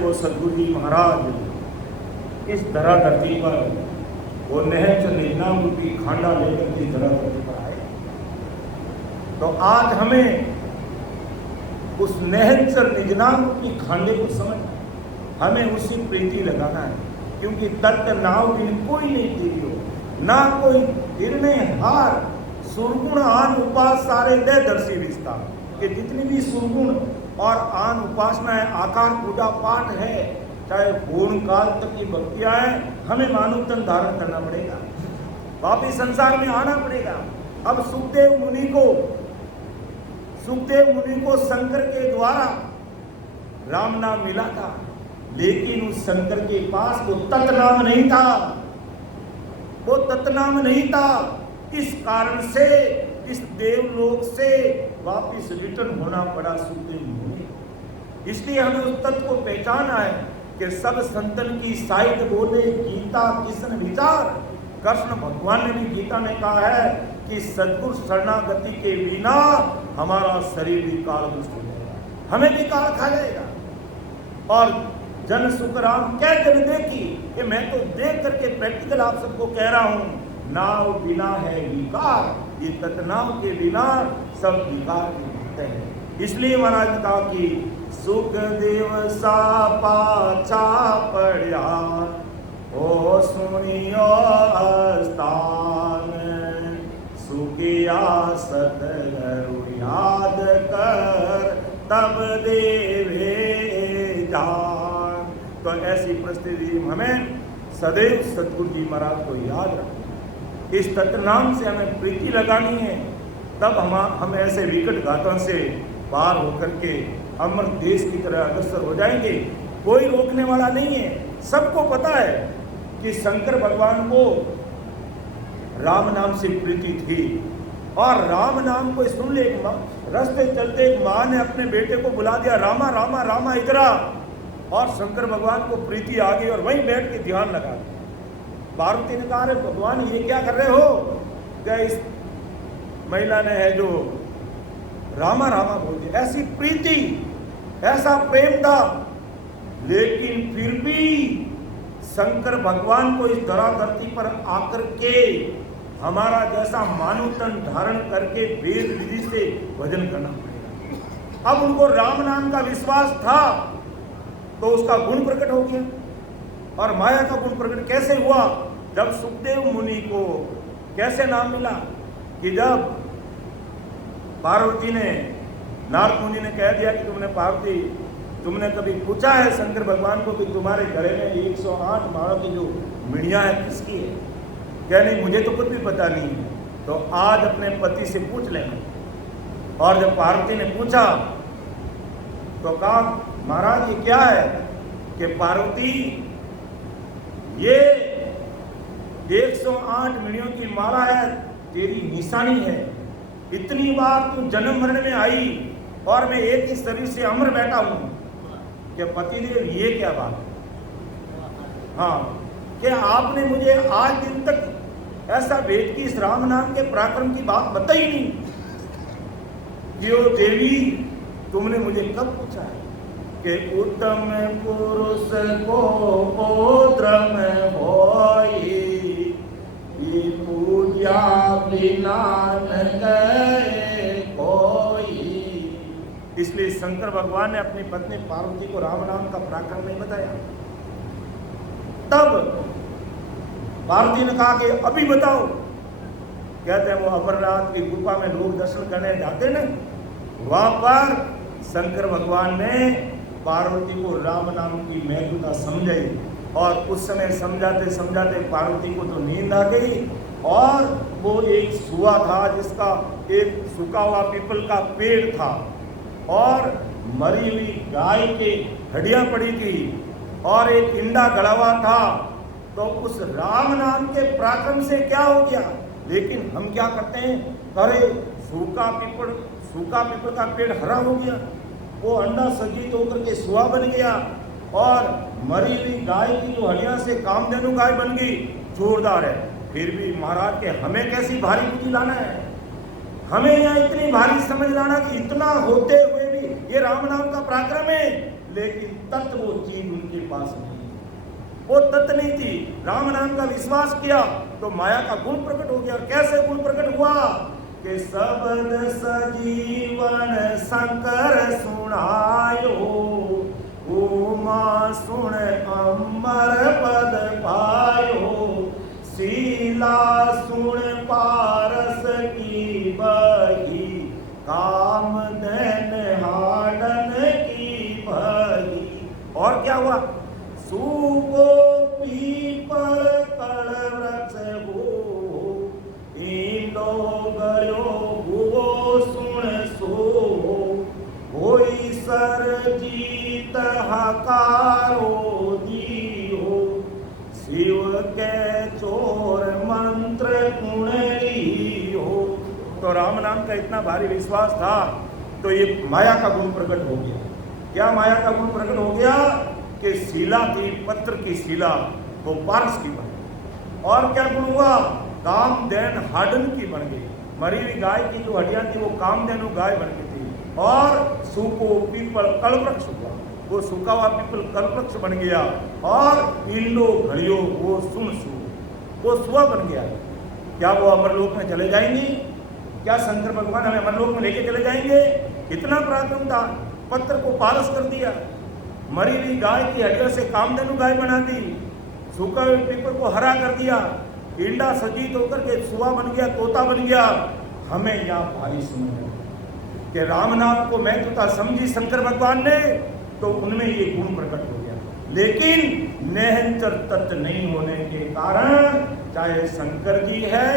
वो सदगुरु जी महाराज इस धरा धरती पर वो नहर निजनाम रूपी खांडा लेकर के धरा धरती पर आए। तो आज हमें उस नहर निजनाम रूपी खांडे को समझ हमें उसी प्रीति लगाना है, क्योंकि तट नाव भी कोई नहीं तीरी हो, ना कोई गिरने हार सुरगुण आन उपास सारे दे दर्शी विस्तार कि जितनी भी सुरगुण और आन उपासनाएं आकार पूजा पाठ है, चाहे पूर्ण काल तक की भक्तियां हैं, हमें मानव तन धारण करना पड़ेगा, वापिस संसार में आना पड़ेगा। अब सुखदेव मुनि को शंकर के द्वारा राम नाम मिला था, लेकिन उस शंकर के पास वो तत्नाम नहीं था, वो तत्नाम नहीं था। इस कारण से इस देवलोक से वापिस रिटर्न होना पड़ा सुखदेव मुनि। इसलिए हमें उस तत्व को पहचाना है कि सब संतन की साइड बोले गीता किसन विचार। कृष्ण भगवान ने भी गीता में कहा है कि सद्गुरु शरणागति के बिना हमारा शरीर भी कालग्रस्त हो जाएगा, हमें भी काल खा जाएगा। और जन सुखराम क्या जन देखी कि मैं तो देख करके प्रैक्टिकल आप सबको कह रहा हूं, नाव बिना है विकार, ये तत्नाव के बिना सब विकार के होते हैं। इसलिए महाराज ने कहा कि सुखदेव सा पाछा पड़ा ओ सुनियो स्थान, सुखिया सतगुरु याद कर तब देवे जान। तो ऐसी परिस्थिति हमें सदैव सतगुरु जी महाराज को याद रखना, इस तत्नाम से हमें प्रीति लगानी है। तब हम ऐसे विकट घातों से पार होकर के अमर देश की तरह अग्रसर हो जाएंगे। कोई रोकने वाला नहीं है। सबको पता है कि शंकर भगवान को राम नाम से प्रीति थी, और राम नाम को सुन ले रास्ते चलते एक माँ ने अपने बेटे को बुला दिया, रामा रामा रामा इधर आ, और शंकर भगवान को प्रीति आ गई और वहीं बैठ के ध्यान लगा दिया। पार्वती ने कहा, भगवान ये क्या कर रहे हो? क्या इस महिला ने है जो रामा रामा बोल दिया। ऐसी प्रीति, ऐसा प्रेम था, लेकिन फिर भी शंकर भगवान को इस धरा धरती पर आकर के हमारा जैसा मानव तन धारण करके वेद विधि से भजन करना पड़ेगा। अब उनको राम नाम का विश्वास था तो उसका गुण प्रकट हो गया। और माया का गुण प्रकट कैसे हुआ? जब सुखदेव मुनि को कैसे नाम मिला कि जब पार्वती ने, नारद मुनि ने कह दिया कि तुमने पार्वती, तुमने कभी पूछा है शंकर भगवान को कि तुम्हारे घरे में 108 माड़ों की जो मिड़िया है किसकी है? क्या नहीं, मुझे तो कुछ भी पता नहीं है, तो आज अपने पति से पूछ लेना। और जब पार्वती ने पूछा तो कहा, महाराज ये क्या है? कि पार्वती ये 108 मिड़ियों की माला है, तेरी निशानी है। इतनी बार तू जन्म मरण में आई और मैं एक ही शरीर से अमर बैठा हूं। कि पतिदेव ये क्या बात है? हाँ, कि आपने मुझे आज दिन तक ऐसा वेद की इस राम नाम के पराक्रम की बात बताई नहीं। कि ओ देवी, तुमने मुझे कब पूछा है कि उत्तम पुरुष को ओद्रम होई, ये पूजा बिना न गए कोई। इसलिए शंकर भगवान ने अपनी पत्नी पार्वती को राम नाम का पराक्रम नहीं बताया। तब पार्वती ने कहा कि अभी बताओ। कहते हैं वो अमरनाथ की गुफा में लोग दर्शन करने जाते ना, वहां पर शंकर भगवान ने पार्वती को राम नाम की महत्वता समझाई। और उस समय समझाते समझाते पार्वती को तो नींद आ गई, और वो एक सुआ था जिसका एक सूखा हुआ पीपल का पेड़ था, और मरी हुई गाय के हड्डियां पड़ी थी, और एक इंडा गड़ा हुआ था। तो उस राम नाम के पराक्रम से क्या हो गया? लेकिन हम क्या करते हैं, अरे सूखा पीपल का पेड़ हरा हो गया, वो अंडा सजीत होकर के सुआ बन गया, और मरी हुई गाय की जो हड्डियां से कामधेनु गाय बन गई, जोरदार है। फिर भी महाराज के हमें कैसी भारी बुद्धि लाना है? हमें यहाँ इतनी भारी समझ लाना कि इतना होते हुए भी ये राम नाम का पराक्रम है, लेकिन तत्व वो चीज उनके पास नहीं, वो तत्व नहीं थी। राम नाम का विश्वास किया तो माया का गुण प्रकट हो गया। कैसे गुण प्रकट हुआ? कि शब्द सजीवन शंकर सुनायो, उमा सुन अमर पद पायो, शीला सुन पारस की बही, कामधन हाडन की भली। और क्या हुआ? सूगो पीपल कड़ वृक्ष हो, इंदो गयो भुवो सुन सो, होई सर जीत हकारो, तो राम नाम का इतना भारी विश्वास था, तो ये माया का गुण प्रकट हो गया। क्या माया का गुण प्रकट हो गया कि शिला थी, पत्र की शिला, वो पारस की बन गई। और क्या गुण हुआ? कामधेन हाडन की बन गई। मरी हुई गाय की जो हड्डियां थी वो कामधेनु गाय बन गई थी। और सूखो पीपल कल्पवृक्ष हुआ, वो सूखा हुआ पीपल कल्पवृक्ष बन गया। और इंडो घड़ियो वो सुन सु, वो सुआ बन गया। क्या वो अमरलोक में चले जाएंगे? क्या शंकर भगवान हमें अमरलोक में लेके चले जाएंगे? इतना पराक्रम था, पत्र को पारस कर दिया, मरी हुई गाय की हड्डियों से कामधेनु गाय बना दी, सूखा हुए पीपल को हरा कर दिया, इंडा सजीत होकर के सुआ बन गया, तोता बन गया। हमें यहाँ भारी समझ कि राम नाम को महत्वता समझी शंकर भगवान ने, तो उनमें ये गुण प्रकट हो गया। लेकिन निरंतर तत्व नहीं होने के कारण, चाहे शंकर जी है,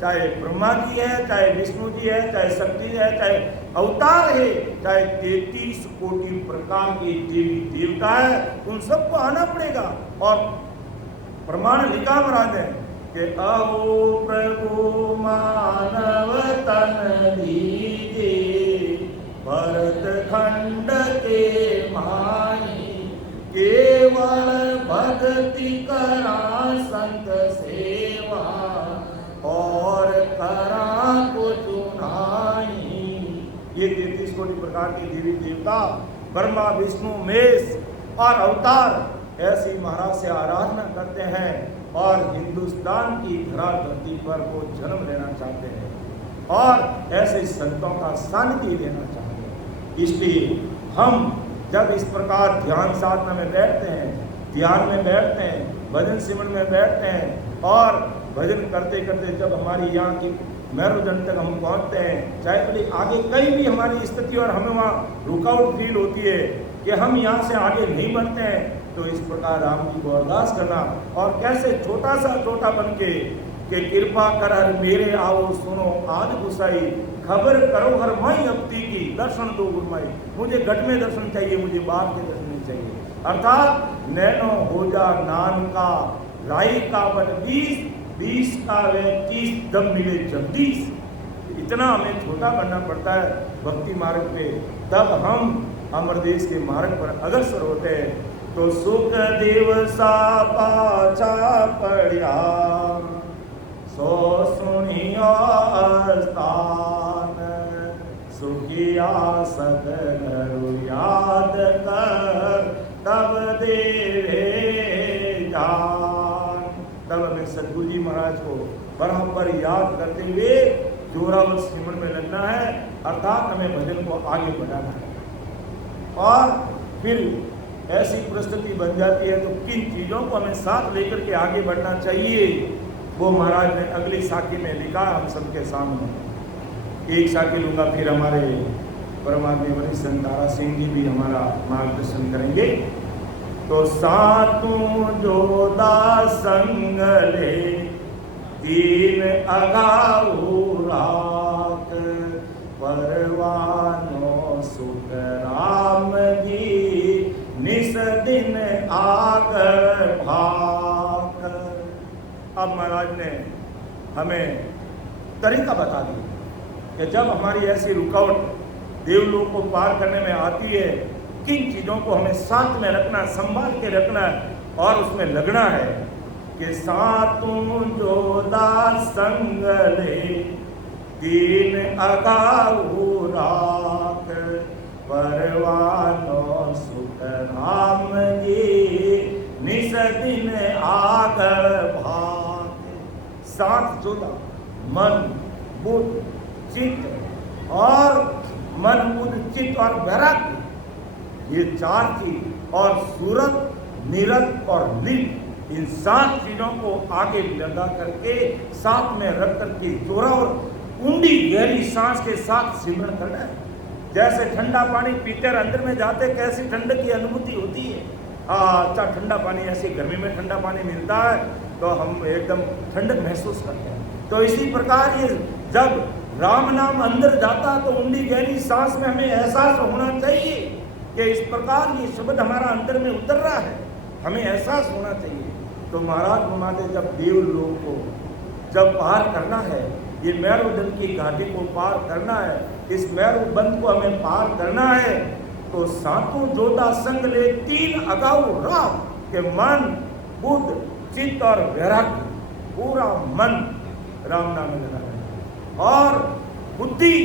चाहे ब्रह्मा जी है, चाहे विष्णु जी है, चाहे शक्ति है, चाहे अवतार है, चाहे 33 कोटि प्रकार के देवी देवता है, उन सबको आना पड़ेगा। और प्रमाण लिखा महाराज है कि आओ प्रभु मानव तन दीजे, भरत खंड के माही, केवल भक्ति करा संत सेवा, और करा को चुनाई। ये 33 कोटि प्रकार के देवी देवता, ब्रह्मा विष्णु महेश और अवतार ऐसी महाराज से आराधना करते हैं और हिंदुस्तान की धरा धरती पर वो जन्म लेना चाहते हैं और ऐसे संतों का सानिध्य लेना चाहते हैं। इसलिए हम जब इस प्रकार ध्यान साधना में बैठते हैं, ध्यान में बैठते हैं, भजन सिमरन में बैठते हैं और भजन करते करते जब हमारी यहाँ की मेरुदंड तक हम पहुँचते हैं, चाहे भले आगे कहीं भी हमारी स्थिति और हमें वहाँ रुकावट फील होती है कि हम यहाँ से आगे नहीं बढ़ते हैं, तो इस प्रकार राम जी को अरदास करना और कैसे छोटा सा छोटा बन के कि कृपा कर हर मेरे आओ सुनो आज गुसाई, खबर करो हर माई अवती की, दर्शन दो गुरमाई। मुझे घट में दर्शन चाहिए, मुझे बाहर के दर्शन नहीं चाहिए। अर्थात नैनो हो जा नान का, लाई का बट 20 का वे 30 दम मिले जगदीश। इतना हमें छोटा करना पड़ता है भक्ति मार्ग पे, तब हम अमरदेश के मार्ग पर अग्रसर होते हैं। तो सुख दिवसा पाचा पड़िया, सो सुनिया स्थान, सुखिया सदगरु याद कर, तब देवे जान। तब हमें सदगुरु जी महाराज को बराबर याद करते हुए जोरावर सिमरन में लगना है, अर्थात हमें भजन को आगे बढ़ाना है। और फिर ऐसी परिस्थिति बन जाती है तो किन चीज़ों को हमें साथ लेकर के आगे बढ़ना चाहिए, वो महाराज ने अगली साखी में लिखा हम सबके सामने। एक साखी लूँगा, फिर हमारे परमात्मा वरिष्ठ संत तारा सिंह जी भी हमारा मार्गदर्शन करेंगे। तो सातों जोदा संग ले, दीन अगाऊ रात, परवानो सुख राम जी, निस दिन आकर भाग। अब महाराज ने हमें तरीका बता दिया कि जब हमारी ऐसी रुकावट देवलोक को पार करने में आती है, किन चीज़ों को हमें साथ में रखना, संभाल के रखना और उसमें लगना है कि सातों जोदा संग ले, दीन अगाऊ राख, परवानो सुख राम जी, निस दिन आगर भाग। सात जोदा मन बुद्ध चित्त और मन बुद्ध चित्त और वैराग्य, ये चार चीज और सूरत निरत और लिंग, इन सात चीजों को आगे लगा करके साथ में रख करके जोरा और ऊंडी गहरी सांस के साथ सिमरन करना है। जैसे ठंडा पानी पीते और अंदर में जाते कैसी ठंडक की अनुभूति होती है। अच्छा ठंडा पानी, ऐसे गर्मी में ठंडा पानी मिलता है तो हम एकदम ठंडक महसूस करते हैं। तो इसी प्रकार ये जब राम नाम अंदर जाता तो ऊंडी गहरी सांस में हमें एहसास होना चाहिए कि इस प्रकार ये शब्द हमारा अंदर में उतर रहा है, हमें एहसास होना चाहिए। तो महाराज घुमाते जब देवलोक को जब पार करना है ये मेरुदंड की घाटी को पार करना है, इस मेरुबंध को हमें पार करना है, तो सातों जोधा संग ले 3 अगाऊ राह के मन, बुद्ध, चित्त और वैराग्य, पूरा मन राम नाम में लगाना है। और बुद्धि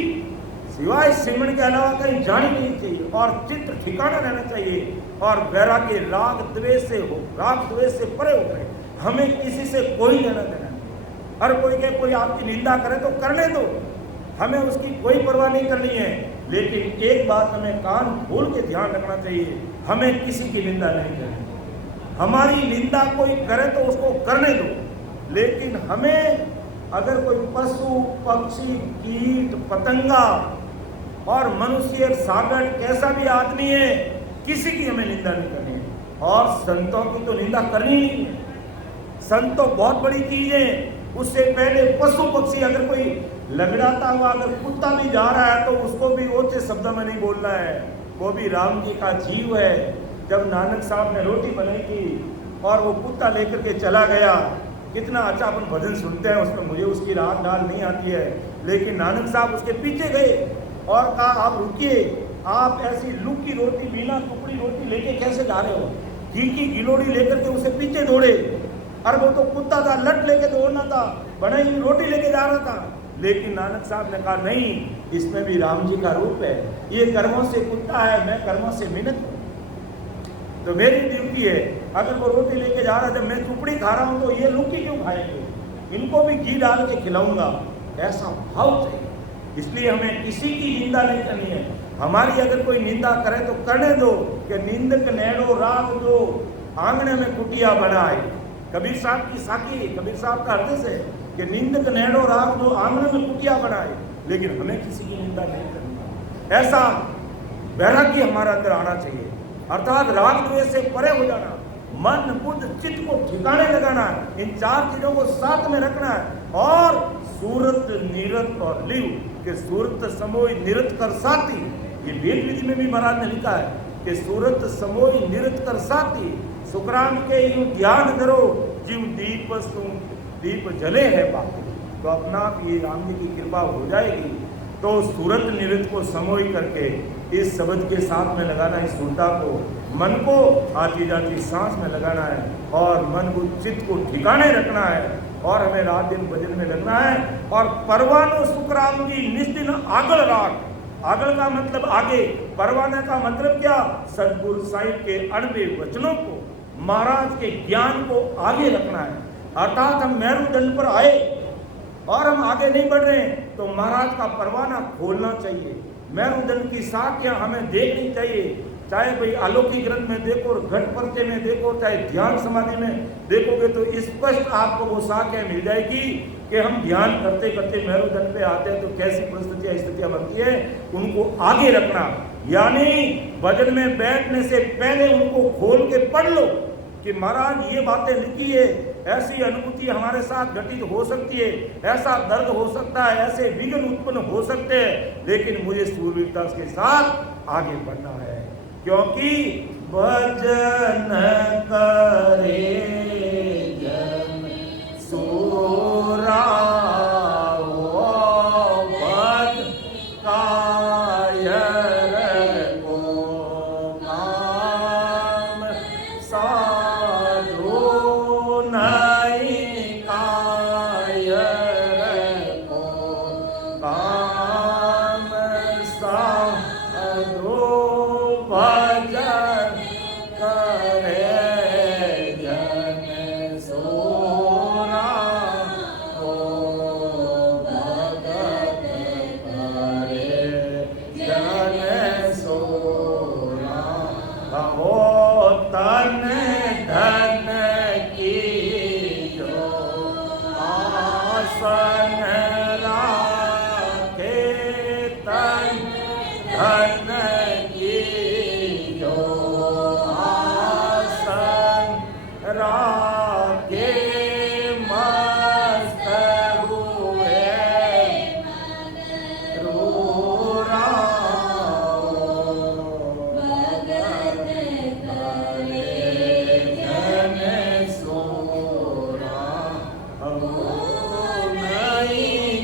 सिवाय सिमरन के अलावा कहीं जानी नहीं चाहिए, और चित्त ठिकाना रहना चाहिए, और वैराग्य राग द्वेष से हो, राग द्वेष से परे हो गए। हमें किसी से कोई लेना देना नहीं। हर कोई के कोई आपकी निंदा करे तो करने दो, हमें उसकी कोई परवाह नहीं करनी है। लेकिन एक बात हमें कान खोल के ध्यान रखना चाहिए, हमें किसी की निंदा नहीं करनी। हमारी निंदा कोई करे तो उसको करने दो, लेकिन हमें अगर कोई पशु पक्षी कीट पतंगा और मनुष्य सागर कैसा भी आदमी है, किसी की हमें निंदा नहीं करनी है। और संतों की तो निंदा करनी ही नहीं है। संत तो बहुत बड़ी चीज है। उससे पहले पशु पक्षी, अगर कोई लगड़ाता हुआ अगर कुत्ता भी जा रहा है तो उसको भी ऊंचे शब्द में नहीं बोलना है, वो भी राम जी का जीव है। जब नानक साहब ने रोटी बनाई थी और वो कुत्ता लेकर के चला गया, कितना अच्छा अपन भजन सुनते हैं, उसमें मुझे उसकी राग डाल नहीं आती है, लेकिन नानक साहब उसके पीछे गए और कहा आप रुकिए, आप ऐसी लुकी रोटी बिना टुकड़ी रोटी लेके कैसे जा रहे हो। घी की गिलोड़ी लेकर के उसे पीछे दौड़े, और वो तो कुत्ता था, लट लेके दौड़ना था, बनाई हुई रोटी लेके जा रहा था। लेकिन नानक साहब ने कहा नहीं, इसमें भी राम जी का रूप है, ये कर्मों से कुत्ता है, मैं कर्मों से मिन्नत हूँ। तो मेरी ड्यूटी है, अगर वो रोटी लेके जा रहा है, जब मैं टुकड़ी खा रहा हूँ तो ये लुकी क्यों खाएंगे, इनको भी घी डाल के खिलाऊंगा, ऐसा भाव चाहिए। इसलिए हमें किसी की निंदा नहीं करनी है। हमारी अगर कोई निंदा करे तो करने दो, कि निंदक नैड़ो राग दो आंगने में कुटिया बनाए। कबीर साहब की साखी, कबीर साहब का हृदय से, कि निंदक नैड़ो राग दो आंगने में कुटिया बनाए। लेकिन हमें किसी की निंदा नहीं करनी। ऐसा वैराग्य हमारे अंदर आना चाहिए, अर्थात राग द्वेष से परे हो जाना, मन बुद्ध चित्त को ठिकाने लगाना, इन 4 चीजों को साथ में रखना है। और सूरत निरत और लिव के सूरत समोय निरत कर साथी, ये वेद विधि में भी महाराज ने लिखा है कि सूरत समोय निरत कर साथी, सुखराम के यूं ध्यान करो जीव दीप सु दीप जले है बाकी। तो अपना ये राम जी की कृपा हो जाएगी। तो सूरत निरत को समोय करके इस शब्द के साथ में लगाना, इस सुरता को मन को आती जाती सांस में लगाना है, और मन को चित्त को ठिकाने रखना है, और हमें रात दिन भजन में लगना है। और परवानो सुखराम जी निस्दिन आगल राख, आगल का मतलब आगे, परवाने का मतलब क्या, सदगुरु साहिब के अणबे वचनों को, महाराज के ज्ञान को आगे रखना है। अर्थात हम मेरुदंड पर आए और हम आगे नहीं बढ़ रहे हैं तो महाराज का परवाना खोलना चाहिए। मेरुदंड की साखियां हमें देखनी चाहिए, चाहे भाई अलौकिक ग्रंथ में देखो, घट पर्चे में देखो, चाहे ध्यान समाधि में देखोगे तो स्पष्ट आपको वो साखियां मिल जाएगी कि हम ध्यान करते करते मेरुदंड पे आते हैं तो कैसी परिस्थितियां स्थितियां बनती है, उनको आगे रखना। यानी भजन में बैठने से पहले उनको खोल के पढ़ लो कि महाराज ये बातें लिखी है, ऐसी अनुभूति हमारे साथ घटित हो सकती है, ऐसा दर्द हो सकता है, ऐसे विघ्न उत्पन्न हो सकते हैं, लेकिन मुझे सूरवीरता के साथ आगे बढ़ना है। क्योंकि भजन करे जन सोरा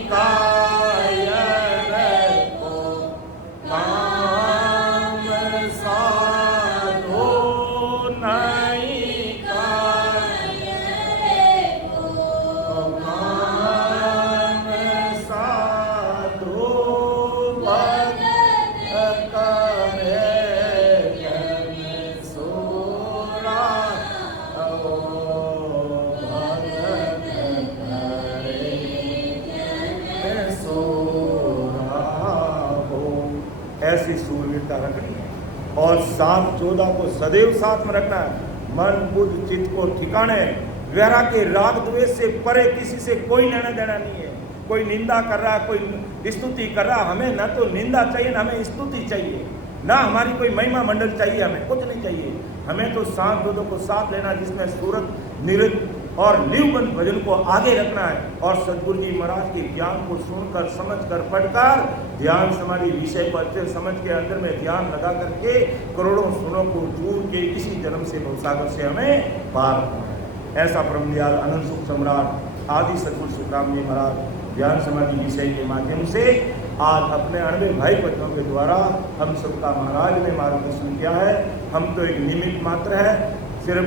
का ऐसी सूरवीरता रखनी है। और 7-14 को सदैव साथ में रखना है। मन बुद्ध चित्त को ठिकाने, वैराग्य राग द्वेष से परे, किसी से कोई लेना देना नहीं है। कोई निंदा कर रहा, कोई स्तुति कर रहा, हमें ना तो निंदा चाहिए ना हमें स्तुति चाहिए, ना हमारी कोई महिमा मंडल चाहिए, हमें कुछ नहीं चाहिए। हमें तो साथ दो को साथ लेना, जिसमें सूरत निरुद्ध और निवबंध भजन को आगे रखना है। और सदगुरु जी महाराज के ज्ञान को सुनकर, समझकर, पढ़कर, ध्यान समाधि विषय पर अच्छे समझ के अंदर में ध्यान लगा करके करोड़ों सुनों को जोड़ के इसी जन्म से भवसागर से हमें पार करना है। ऐसा ब्रह्मदयाल अनंत सुख सम्राट आदि सदगुरु सुखराम जी महाराज ध्यान समाधि विषय के माध्यम से आज अपने 98 भाई बच्चों के द्वारा हम सबका महाराज ने मार्गदर्शन किया है। हम तो एक निमित्त मात्र है, सिर्फ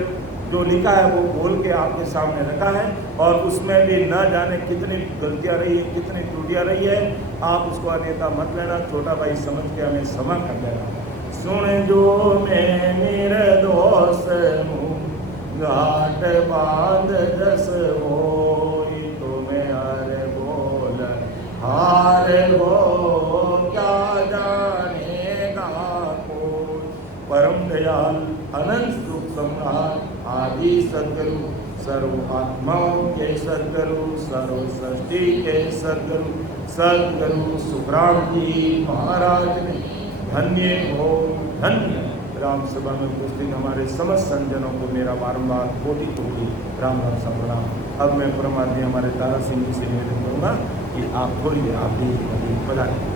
जो लिखा है वो बोल के आपके सामने रखा है। और उसमें भी न जाने कितनी गलतियां रही है, कितनी त्रुटियां रही है, आप उसको अन्यथा मत लेना, छोटा भाई समझ के हमें क्षमा कर देना। सुन जो मैं निर्दोष मुँह घाट बांध जस होई, तुम्हें हर बोल हार हो क्या जानेगा कोई। परम दयाल अनंत सुख सम्राट आदि सदगुरु, सर्व आत्माओं के सदगुरु, सर्व सृष्टि के सदगुरु, सदगुरु सुखराम जी महाराज ने धन्य हो धन्य। राम सभा में उपस्थित हमारे समस्त संजनों को मेरा बारंबार कोटि कोटि राम राम संप्रणाम। अब मैं परमात्मा हमारे तारा सिंह जी से निवेदन करूँगा कि आप बोलिए, आप भी पधारिए।